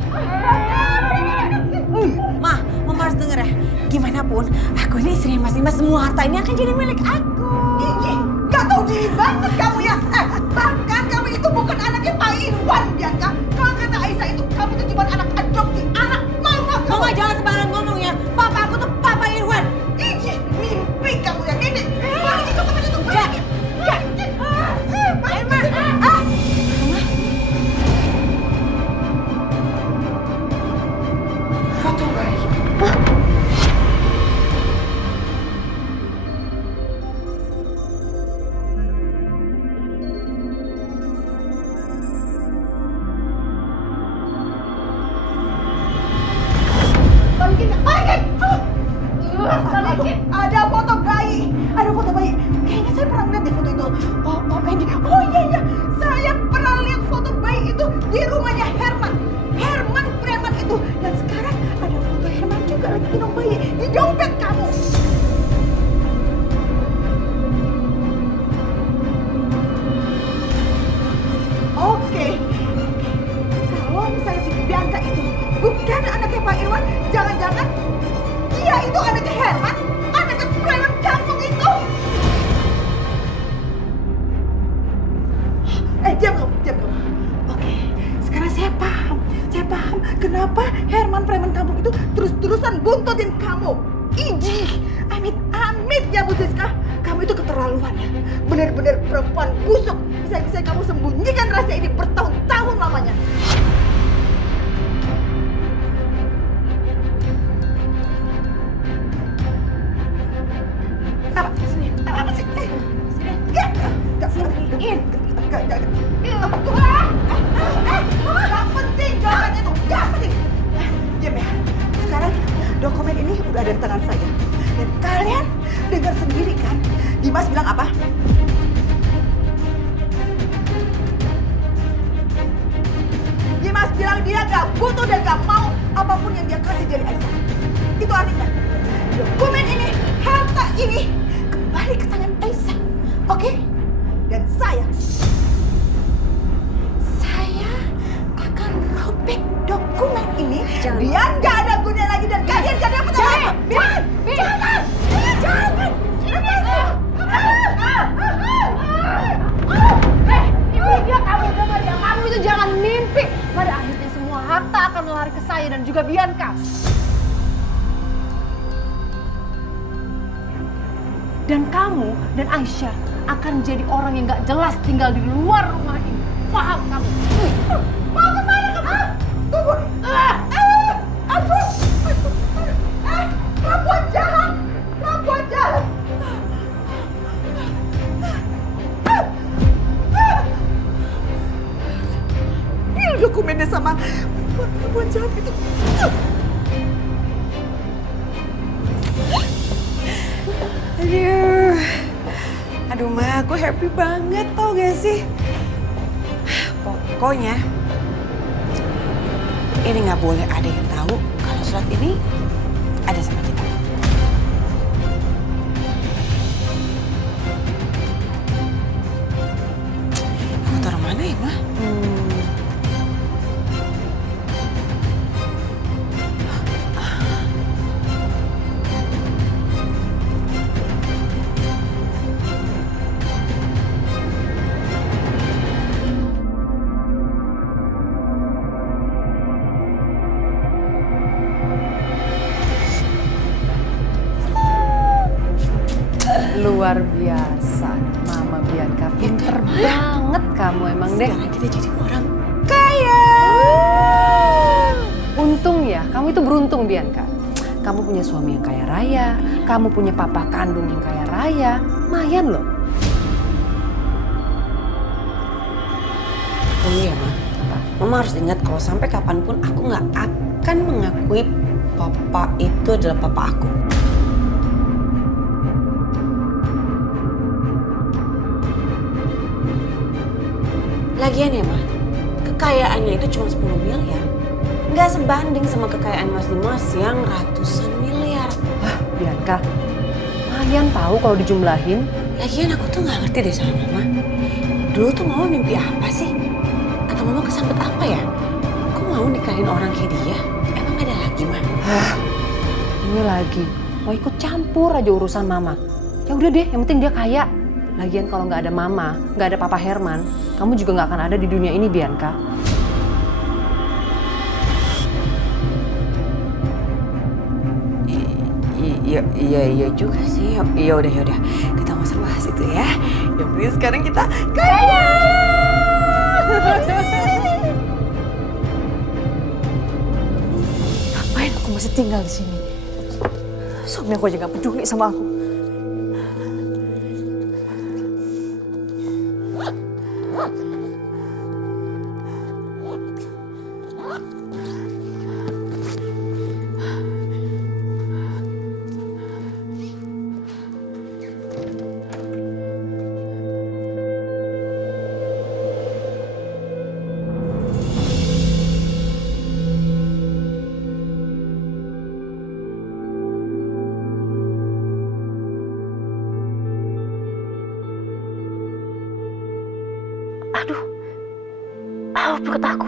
Ma, Mama harus denger ya. Gimana pun, aku ini istrinya Mas Dimas. Semua harta ini akan jadi milik aku. Ih, nggak tahu diri banget kamu ya. Bahkan kamu itu bukan anaknya Pak Irwan, Bianca. Kalau kata Aisyah itu, kamu itu cuma anak adopsi, anak mama kamu. Mama jangan sembarang ngomong ya. Papa aku tuh Papa Irwan. Ih, mimpi kamu ya, mimpi. Balikin dokumen itu, balikin. Balikin. Foto bayi. Kenapa Herman preman kamu itu terus-terusan buntutin kamu? Iji, amit-amit ya Bu Siska. Kamu itu keterlaluan ya. Benar-benar perempuan busuk. Bisa-bisa kamu sembunyikan rahasia ini bertahun-tahun lamanya. Apa? Sini. Apa sih? Sini. Gak siniin. Gak penting jawabannya tuh. Gak penting. Diam ya. Sekarang dokumen ini udah ada di tangan saya. Dan kalian dengar sendiri kan? Dimas bilang apa? Dimas bilang dia gak butuh dan gak mau apapun yang dia kasih dari Aisyah. Itu artinya dokumen ini, harta ini kembali ke tangan Aisyah. Oke? Dan saya akan robek dokumen ini. Biar gak ada gunanya lagi dan kalian gak dapat apa-apa. Jangan! Ibu dia kamu dengar ya, kamu itu jangan mimpi. Pada akhirnya semua harta akan lari ke saya dan juga Bianca. Dan kamu dan Aisyah akan jadi orang yang gak jelas tinggal di luar rumah ini. Paham kamu? Mau kemana kamu? Tunggu! Aduh! Perempuan jahat! Perempuan jahat! Ini dokumennya sama perempuan jahat itu. Aduh Ma, aku happy banget tau gak sih? Pokoknya ini nggak boleh ada yang tahu kalau surat ini ada sama kita. Aku taruh mana ya Ma? Luar biasa, Mama Bianca. Pinter banget kamu emang deh. Sekarang kita jadi orang kaya. Untung ya, kamu itu beruntung Bianca. Kamu punya suami yang kaya raya, kamu punya papa kandung yang kaya raya. Lumayan loh. Oh iya Ma, Mama harus ingat kalau sampai kapanpun aku nggak akan mengakui papa itu adalah papa aku. Lagian ya Ma, kekayaannya itu cuma 10 miliar. Nggak sebanding sama kekayaan Mas Dimas yang ratusan miliar. Wah Bianca, lumayan tahu kalau dijumlahin. Lagian aku tuh nggak ngerti deh sama Mama. Dulu tuh Mama mimpi apa sih? Atau Mama kesambet apa ya? Kok mau nikahin orang kayak dia? Emang ada lagi Ma? Ini lagi, mau ikut campur aja urusan Mama. Ya udah deh, yang penting dia kaya. Lagian kalau nggak ada Mama, nggak ada Papa Herman, kamu juga nggak akan ada di dunia ini, Bianca. Iya juga sih. Ya udah kita nggak usah bahas itu ya. Yang penting sekarang kita kaya. Ngapain aku masih tinggal di sini? Suami aku aja gak peduli sama aku. Aduh, perut aku.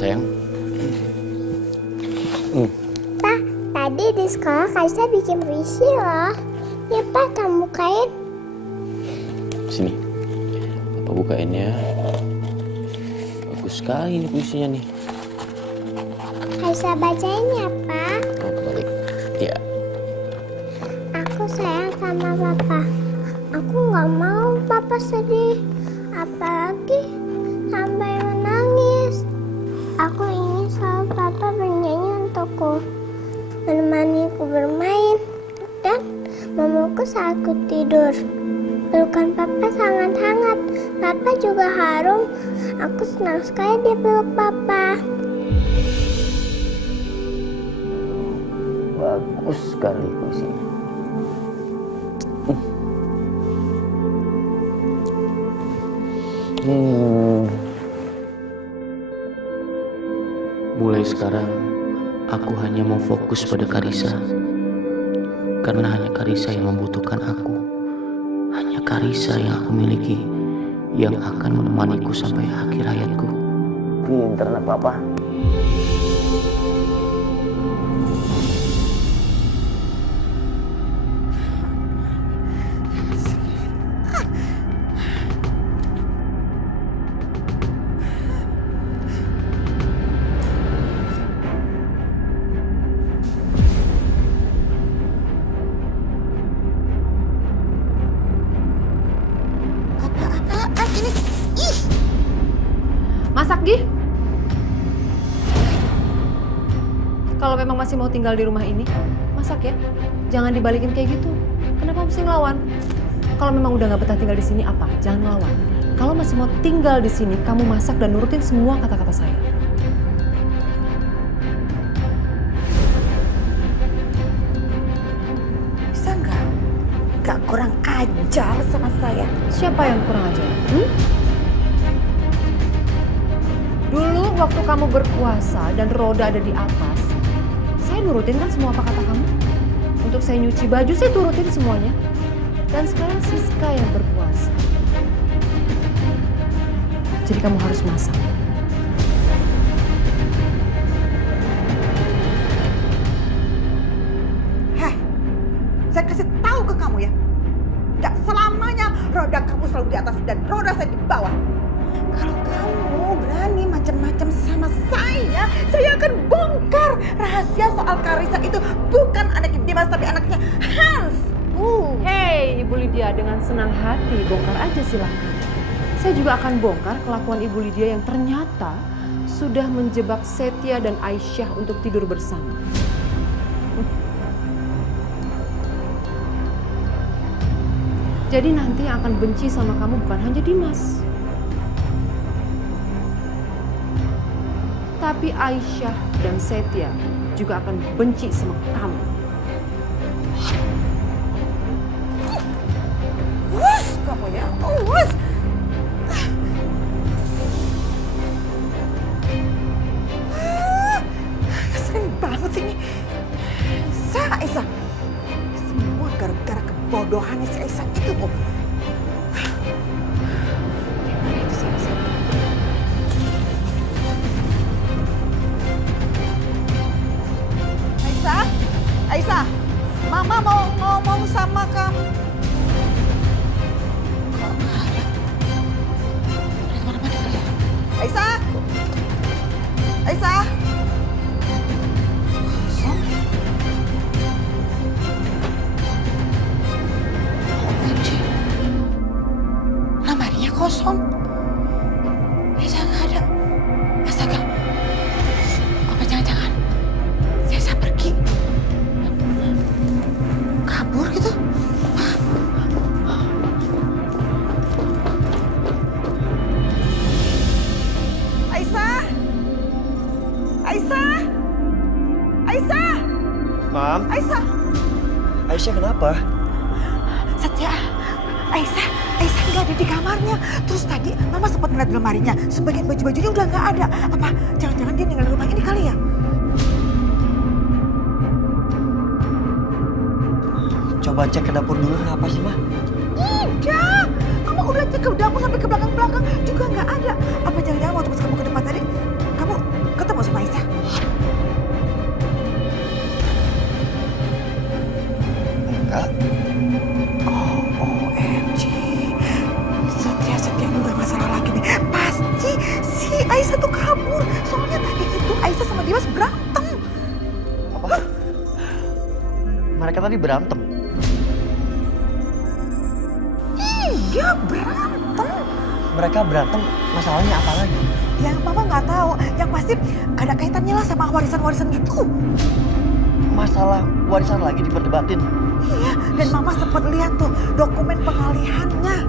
Sayang. Pak, tadi di sekolah Kaisa bikin puisi loh. Ya Pak, kamu bukain. Sini. Papa bukain ya. Bagus sekali ini puisinya nih. Kaisa bacain ya Pak. Oh, balik. Ya. Aku sayang sama Papa. Aku nggak mau Papa sedih. Apalagi sampai menangis. Aku ingin selalu Papa bernyanyi untukku, menemaniku bermain, dan memelukku saat ku tidur. Pelukan Papa sangat hangat. Papa juga harum. Aku senang sekali dipeluk Papa. Bagus sekali puisinya. Mulai sekarang, aku hanya mau fokus pada Karissa. Karena hanya Karissa yang membutuhkan aku. Hanya Karissa yang aku miliki, yang akan menemaniku sampai akhir hayatku. Pinter anak papa. Masak, Gi. Kalau memang masih mau tinggal di rumah ini, masak ya. Jangan dibalikin kayak gitu. Kenapa mesti ngelawan? Kalau memang udah nggak betah tinggal di sini, apa? Jangan ngelawan. Kalau masih mau tinggal di sini, kamu masak dan nurutin semua kata-kata saya. Bisa nggak? Nggak kurang ajar sama saya. Siapa yang kurang ajar? Dulu waktu kamu berkuasa dan roda ada di atas, saya nurutin kan semua apa kata kamu. Untuk saya nyuci baju, saya turutin semuanya. Dan sekarang Siska yang berkuasa. Jadi kamu harus masak. Heh, saya kasih tahu ke kamu ya. Gak selamanya roda kamu selalu di atas dan roda saya di bawah. Kalau kamu berani macam-macam sama saya akan bongkar rahasia soal Karissa itu bukan anaknya Dimas tapi anaknya Hans. Hei, Ibu Lydia, dengan senang hati bongkar aja silahkan. Saya juga akan bongkar kelakuan Ibu Lydia yang ternyata sudah menjebak Setia dan Aisyah untuk tidur bersama. Jadi nanti yang akan benci sama kamu bukan hanya Dimas, tapi Aisyah dan Setia juga akan benci sama kamu. Wus kamu ya, wus. Sering banget sih ini. Aisyah. Semua gara-gara kebodohannya si Aisyah itu tuh. Gimana itu si Aisyah? Aisyah, Mama mau ngomong sama kamu. Kok nggak ada? Mana-mana kali ya? Aisyah! Kosong. OMG. Lemarinya kosong. Aisyah nggak ada. Astaga. Apa jangan-jangan Aisyah pergi? Kabur gitu. Aisyah! Mam. Aisyah! Aisyah kenapa? Setia, Aisyah nggak ada di kamarnya. Terus tadi Mama sempat ngeliat di lemarinya, sebagian baju-bajunya udah nggak ada. Apa jangan-jangan dia tinggal di rumah ini kali ya? Coba cek ke dapur dulu, kenapa sih, Ma? Udah, Mama udah cek ke dapur sampai ke belakang-belakang juga nggak ada. Apa jangan-jangan waktu pas kamu ke depan tadi, berantem. Iya, berantem. Mereka berantem, masalahnya apa lagi? Yang Mama nggak tahu, yang pasti ada kaitannya lah sama warisan-warisan gitu. Masalah warisan lagi diperdebatin. Iya, dan Mama sempat lihat tuh dokumen pengalihannya.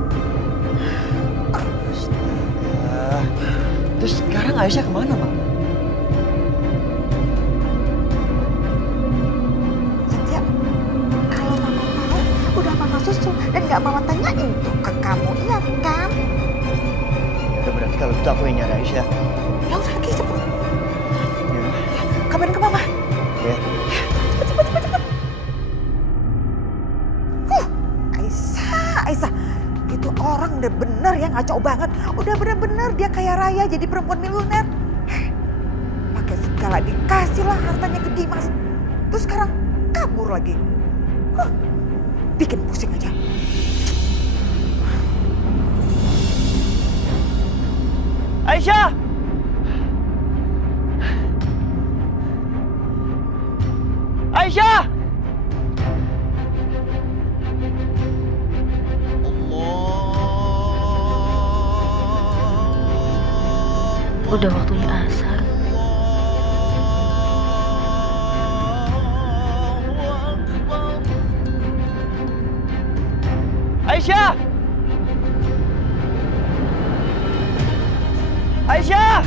Terus sekarang Aisyah kemana, Mak? Satya, kalau Mama tahu, udah Mama susul dan nggak Mama tanyain tuh ke kamu, iya kan? Ya berarti kalau gitu aku yang nyari Aisyah. Ya udah, lagi cepet. Ya. Kabarin ke Mama. Ya. Cepet. Aisyah, itu orang udah bener ya ngaco banget. Udah bener-bener dia kaya raya jadi perempuan miliuner. Pakai segala dikasih lah hartanya ke Dimas. Terus sekarang kabur lagi. Bikin pusing aja. Aisyah! Aisyah! Udah waktunya asar. Aisyah! Aisyah!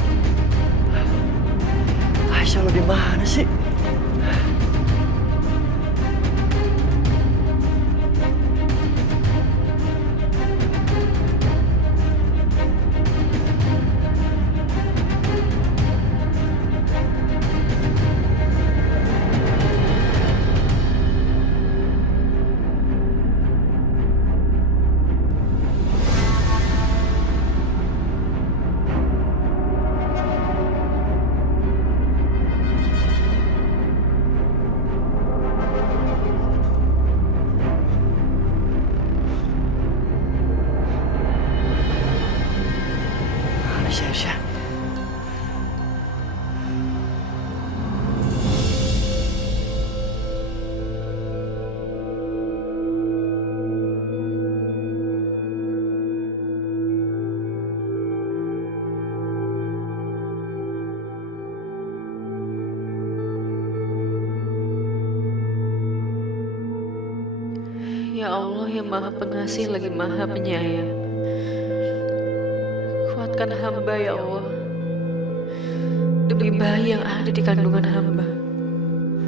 Aisyah lo di mana sih? Aisyah. Ya Allah yang Maha Pengasih lagi Maha Penyayang. Kuatkan hamba ya Allah. Demi bayi yang ada di kandungan hamba.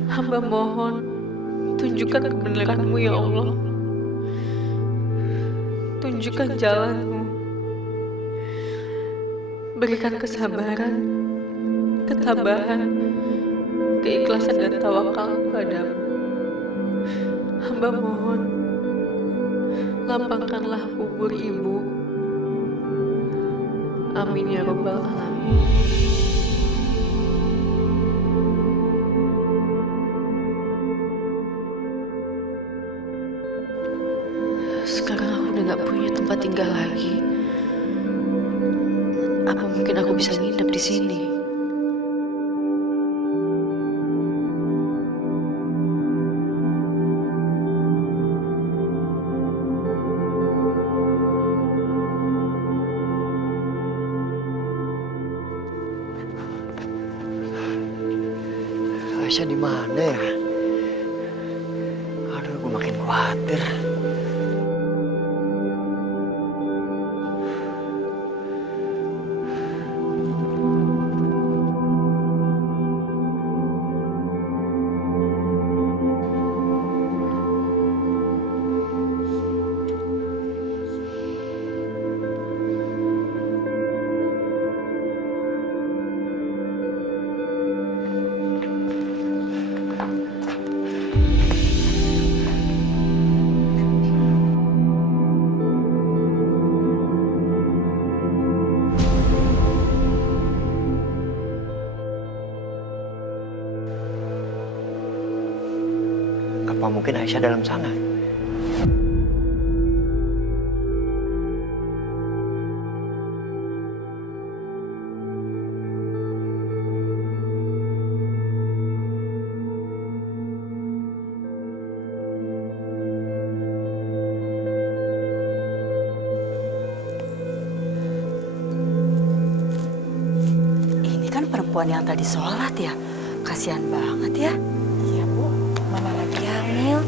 Hamba mohon, tunjukkan kebenaran-Mu ya Allah. Tunjukkan jalan-Mu. Berikan kesabaran, ketabahan, keikhlasan dan tawakal padamu. Hamba mohon, lapangkanlah kubur ibu. Amin ya Rabbal Alamin. Sekarang aku udah gak punya tempat tinggal lagi. Apa mungkin aku bisa nginep di sini? Aisyah di mana ya? Aduh, gue makin khawatir. Apa mungkin Aisyah dalam sana? perempuan yang tadi sholat ya? Kasihan banget ya. Iya Bu, Mama lagi hamil.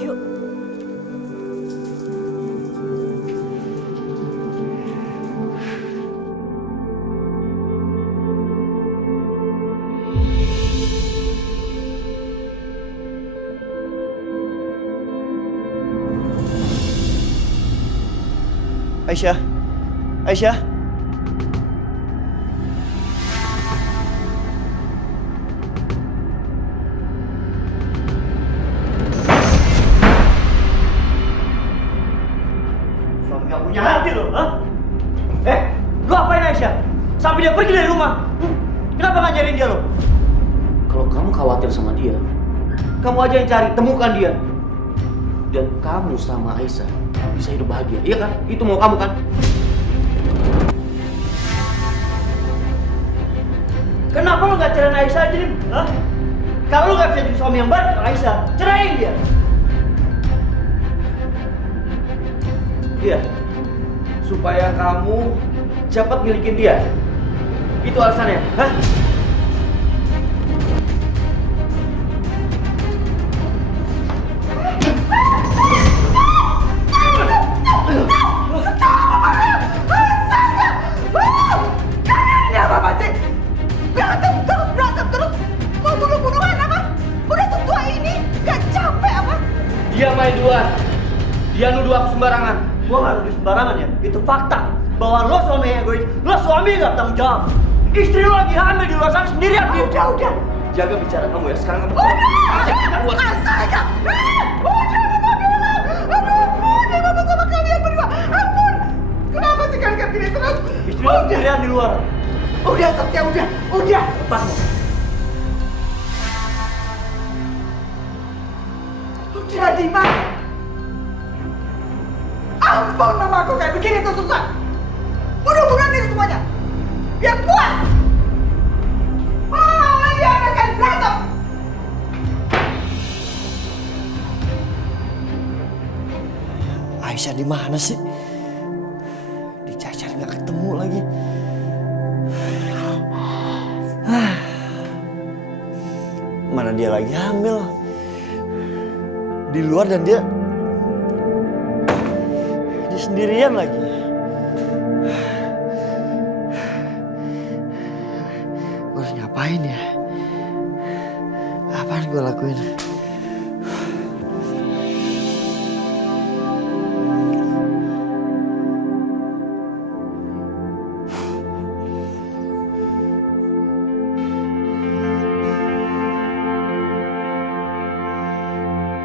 Yuk. Aisyah, Aisyah. Suami gak punya hati loh, ha? Lu apain Aisyah? Sampai dia pergi dari rumah. Kenapa gak nyariin dia lo? Kalau kamu khawatir sama dia, kamu aja yang cari, temukan dia. Dan kamu sama Aisyah bisa hidup bahagia, iya kan? Itu mau kamu kan? Kenapa lu gak cerain Aisyah aja, Dim? Hah? Kalau lu gak bisa jadi suami yang baik ke Aisyah, cerain dia. Iya, supaya kamu cepat milikin dia. Itu alasannya, hah? Ini apa sih? Berantem terus. Mau bunuh-bunuhan apa? Udah setua ini, gak capek apa? Dia main luar. Dia nuduh aku sembarangan. Gua gak nuduh sembarangan ya. Itu fakta. Bahwa lo suami yang egois. Lo suami yang gak bertanggung jawab. Istri lo lagi hamil di luar sana sendirian. Udah. Jaga bicara kamu ya. Sekarang kamu... Udah! Astaga! Udah, Mama bilang! Aduh, udah Mama sama kalian berdua. Ampun! Kenapa sih kalian gini terus? Istri lo sendirian di luar. Udah, Satya, udah. Lepas lo. Udah, Dimas. Ampun, Mama aku kayak begini tuh susah. Bunuh-bunuhan ini semuanya. Biar puas. Iya, akan berantem. Aisyah di mana sih? Dicari nggak ketemu lagi. Mana dia lagi hamil? Di luar dan dia sendirian lagi. Gue harus ngapain ya? Apaan gue lakuin?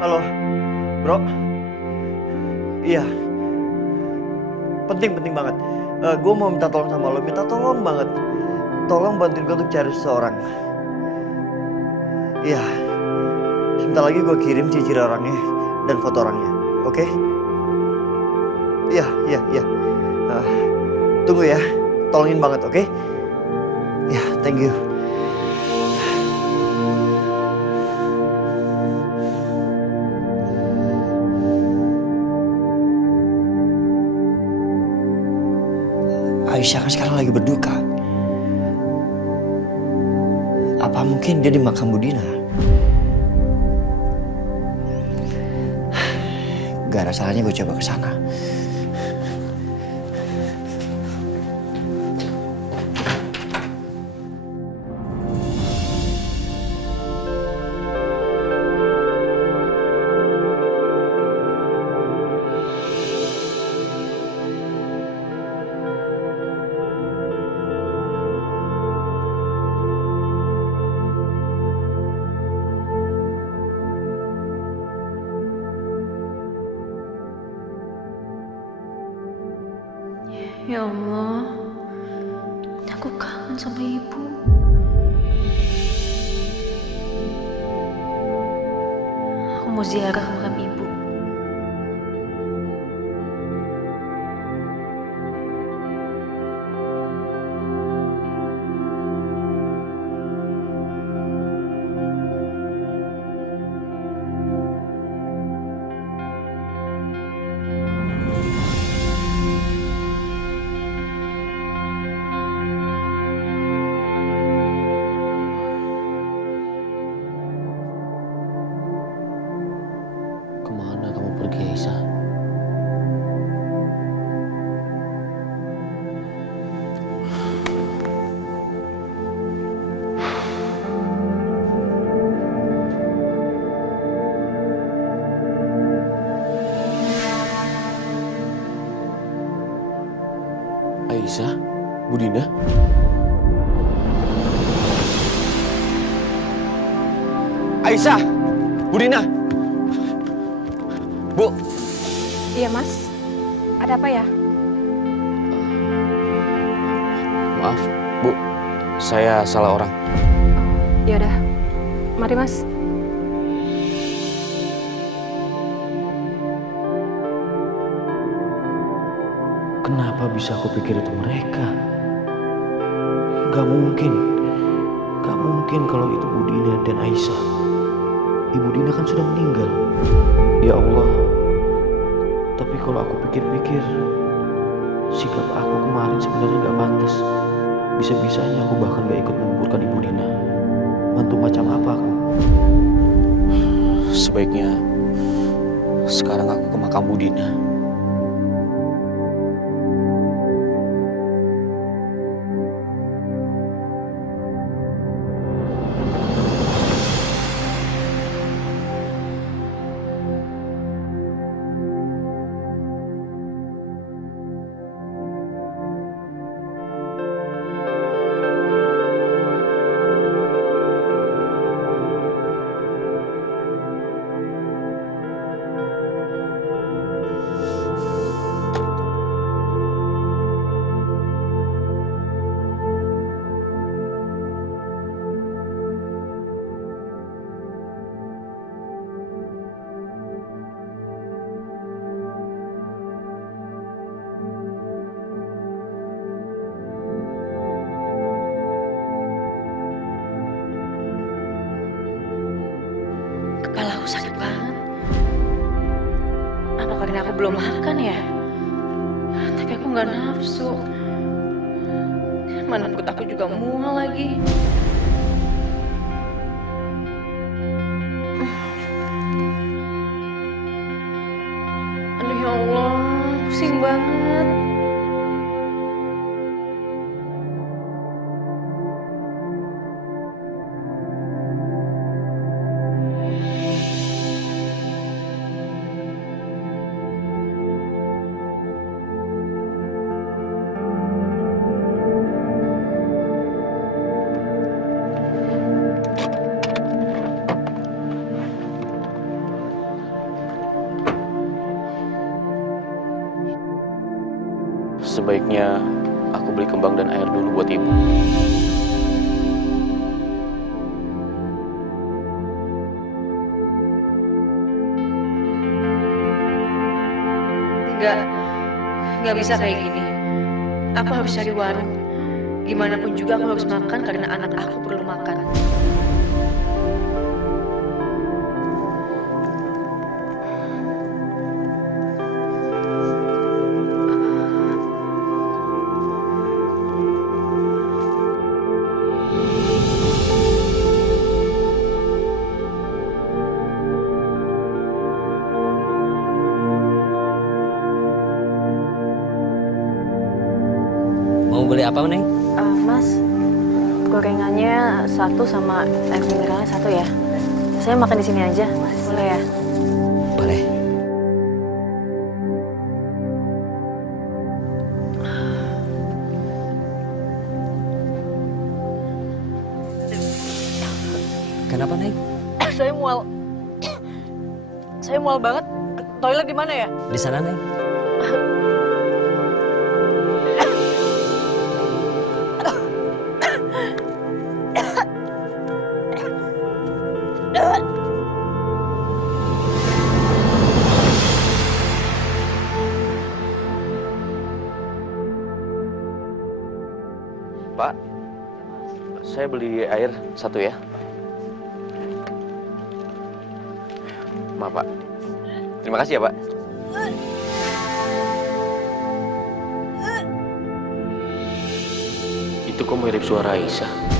Halo, bro. Iya. Penting banget. Gue mau minta tolong sama lo. Minta tolong banget. Tolong bantuin gue untuk cari seseorang. Iya. Sebentar lagi gue kirim ciri orangnya dan foto orangnya. Oke? Iya. Tunggu ya. Tolongin banget, oke? Ya, thank you. Aisyah kan sekarang lagi berduka. Apa mungkin dia di makam Budina? Gak ada salahnya gue coba ke sana. Ya Allah, aku kangen sama ibu. Aku mau ziarah ke makam ibu. Aisyah, Bu Dina. Aisyah, Bu Dina. Bu. Iya Mas, ada apa ya? Maaf, Bu. Saya salah orang. Ya udah, mari Mas. Kenapa bisa aku pikir itu mereka? Gak mungkin. Gak mungkin kalau itu Bu Dina dan Aisyah. Ibu Dina kan sudah meninggal. Ya Allah. Tapi kalau aku pikir-pikir, sikap aku kemarin sebenarnya gak pantas. Bisa-bisanya aku bahkan gak ikut menguburkan Ibu Dina. Mantu macam apa aku? Sebaiknya sekarang aku ke makam Bu Dina. Kepala aku sakit banget. Apa karena aku belum makan ya? Tapi aku nggak nafsu. Mana perut aku juga mual lagi. Aduh ya Allah, pusing banget. Sebaiknya aku beli kembang dan air dulu buat ibu. Nggak bisa kayak gini. Aku harus cari warung. Gimana pun juga aku harus makan karena anak aku perlu makan. Mau beli apa, Neng? Mas, gorengannya 1 sama air mineralnya 1 ya. Saya makan di sini aja, boleh ya? Boleh. Kenapa, Neng? Saya mual. Saya mual banget. Toilet di mana ya? Di sana, Neng. Pak, saya beli air 1 ya. Maaf, Pak. Terima kasih ya, Pak. Itu kok mirip suara Aisyah.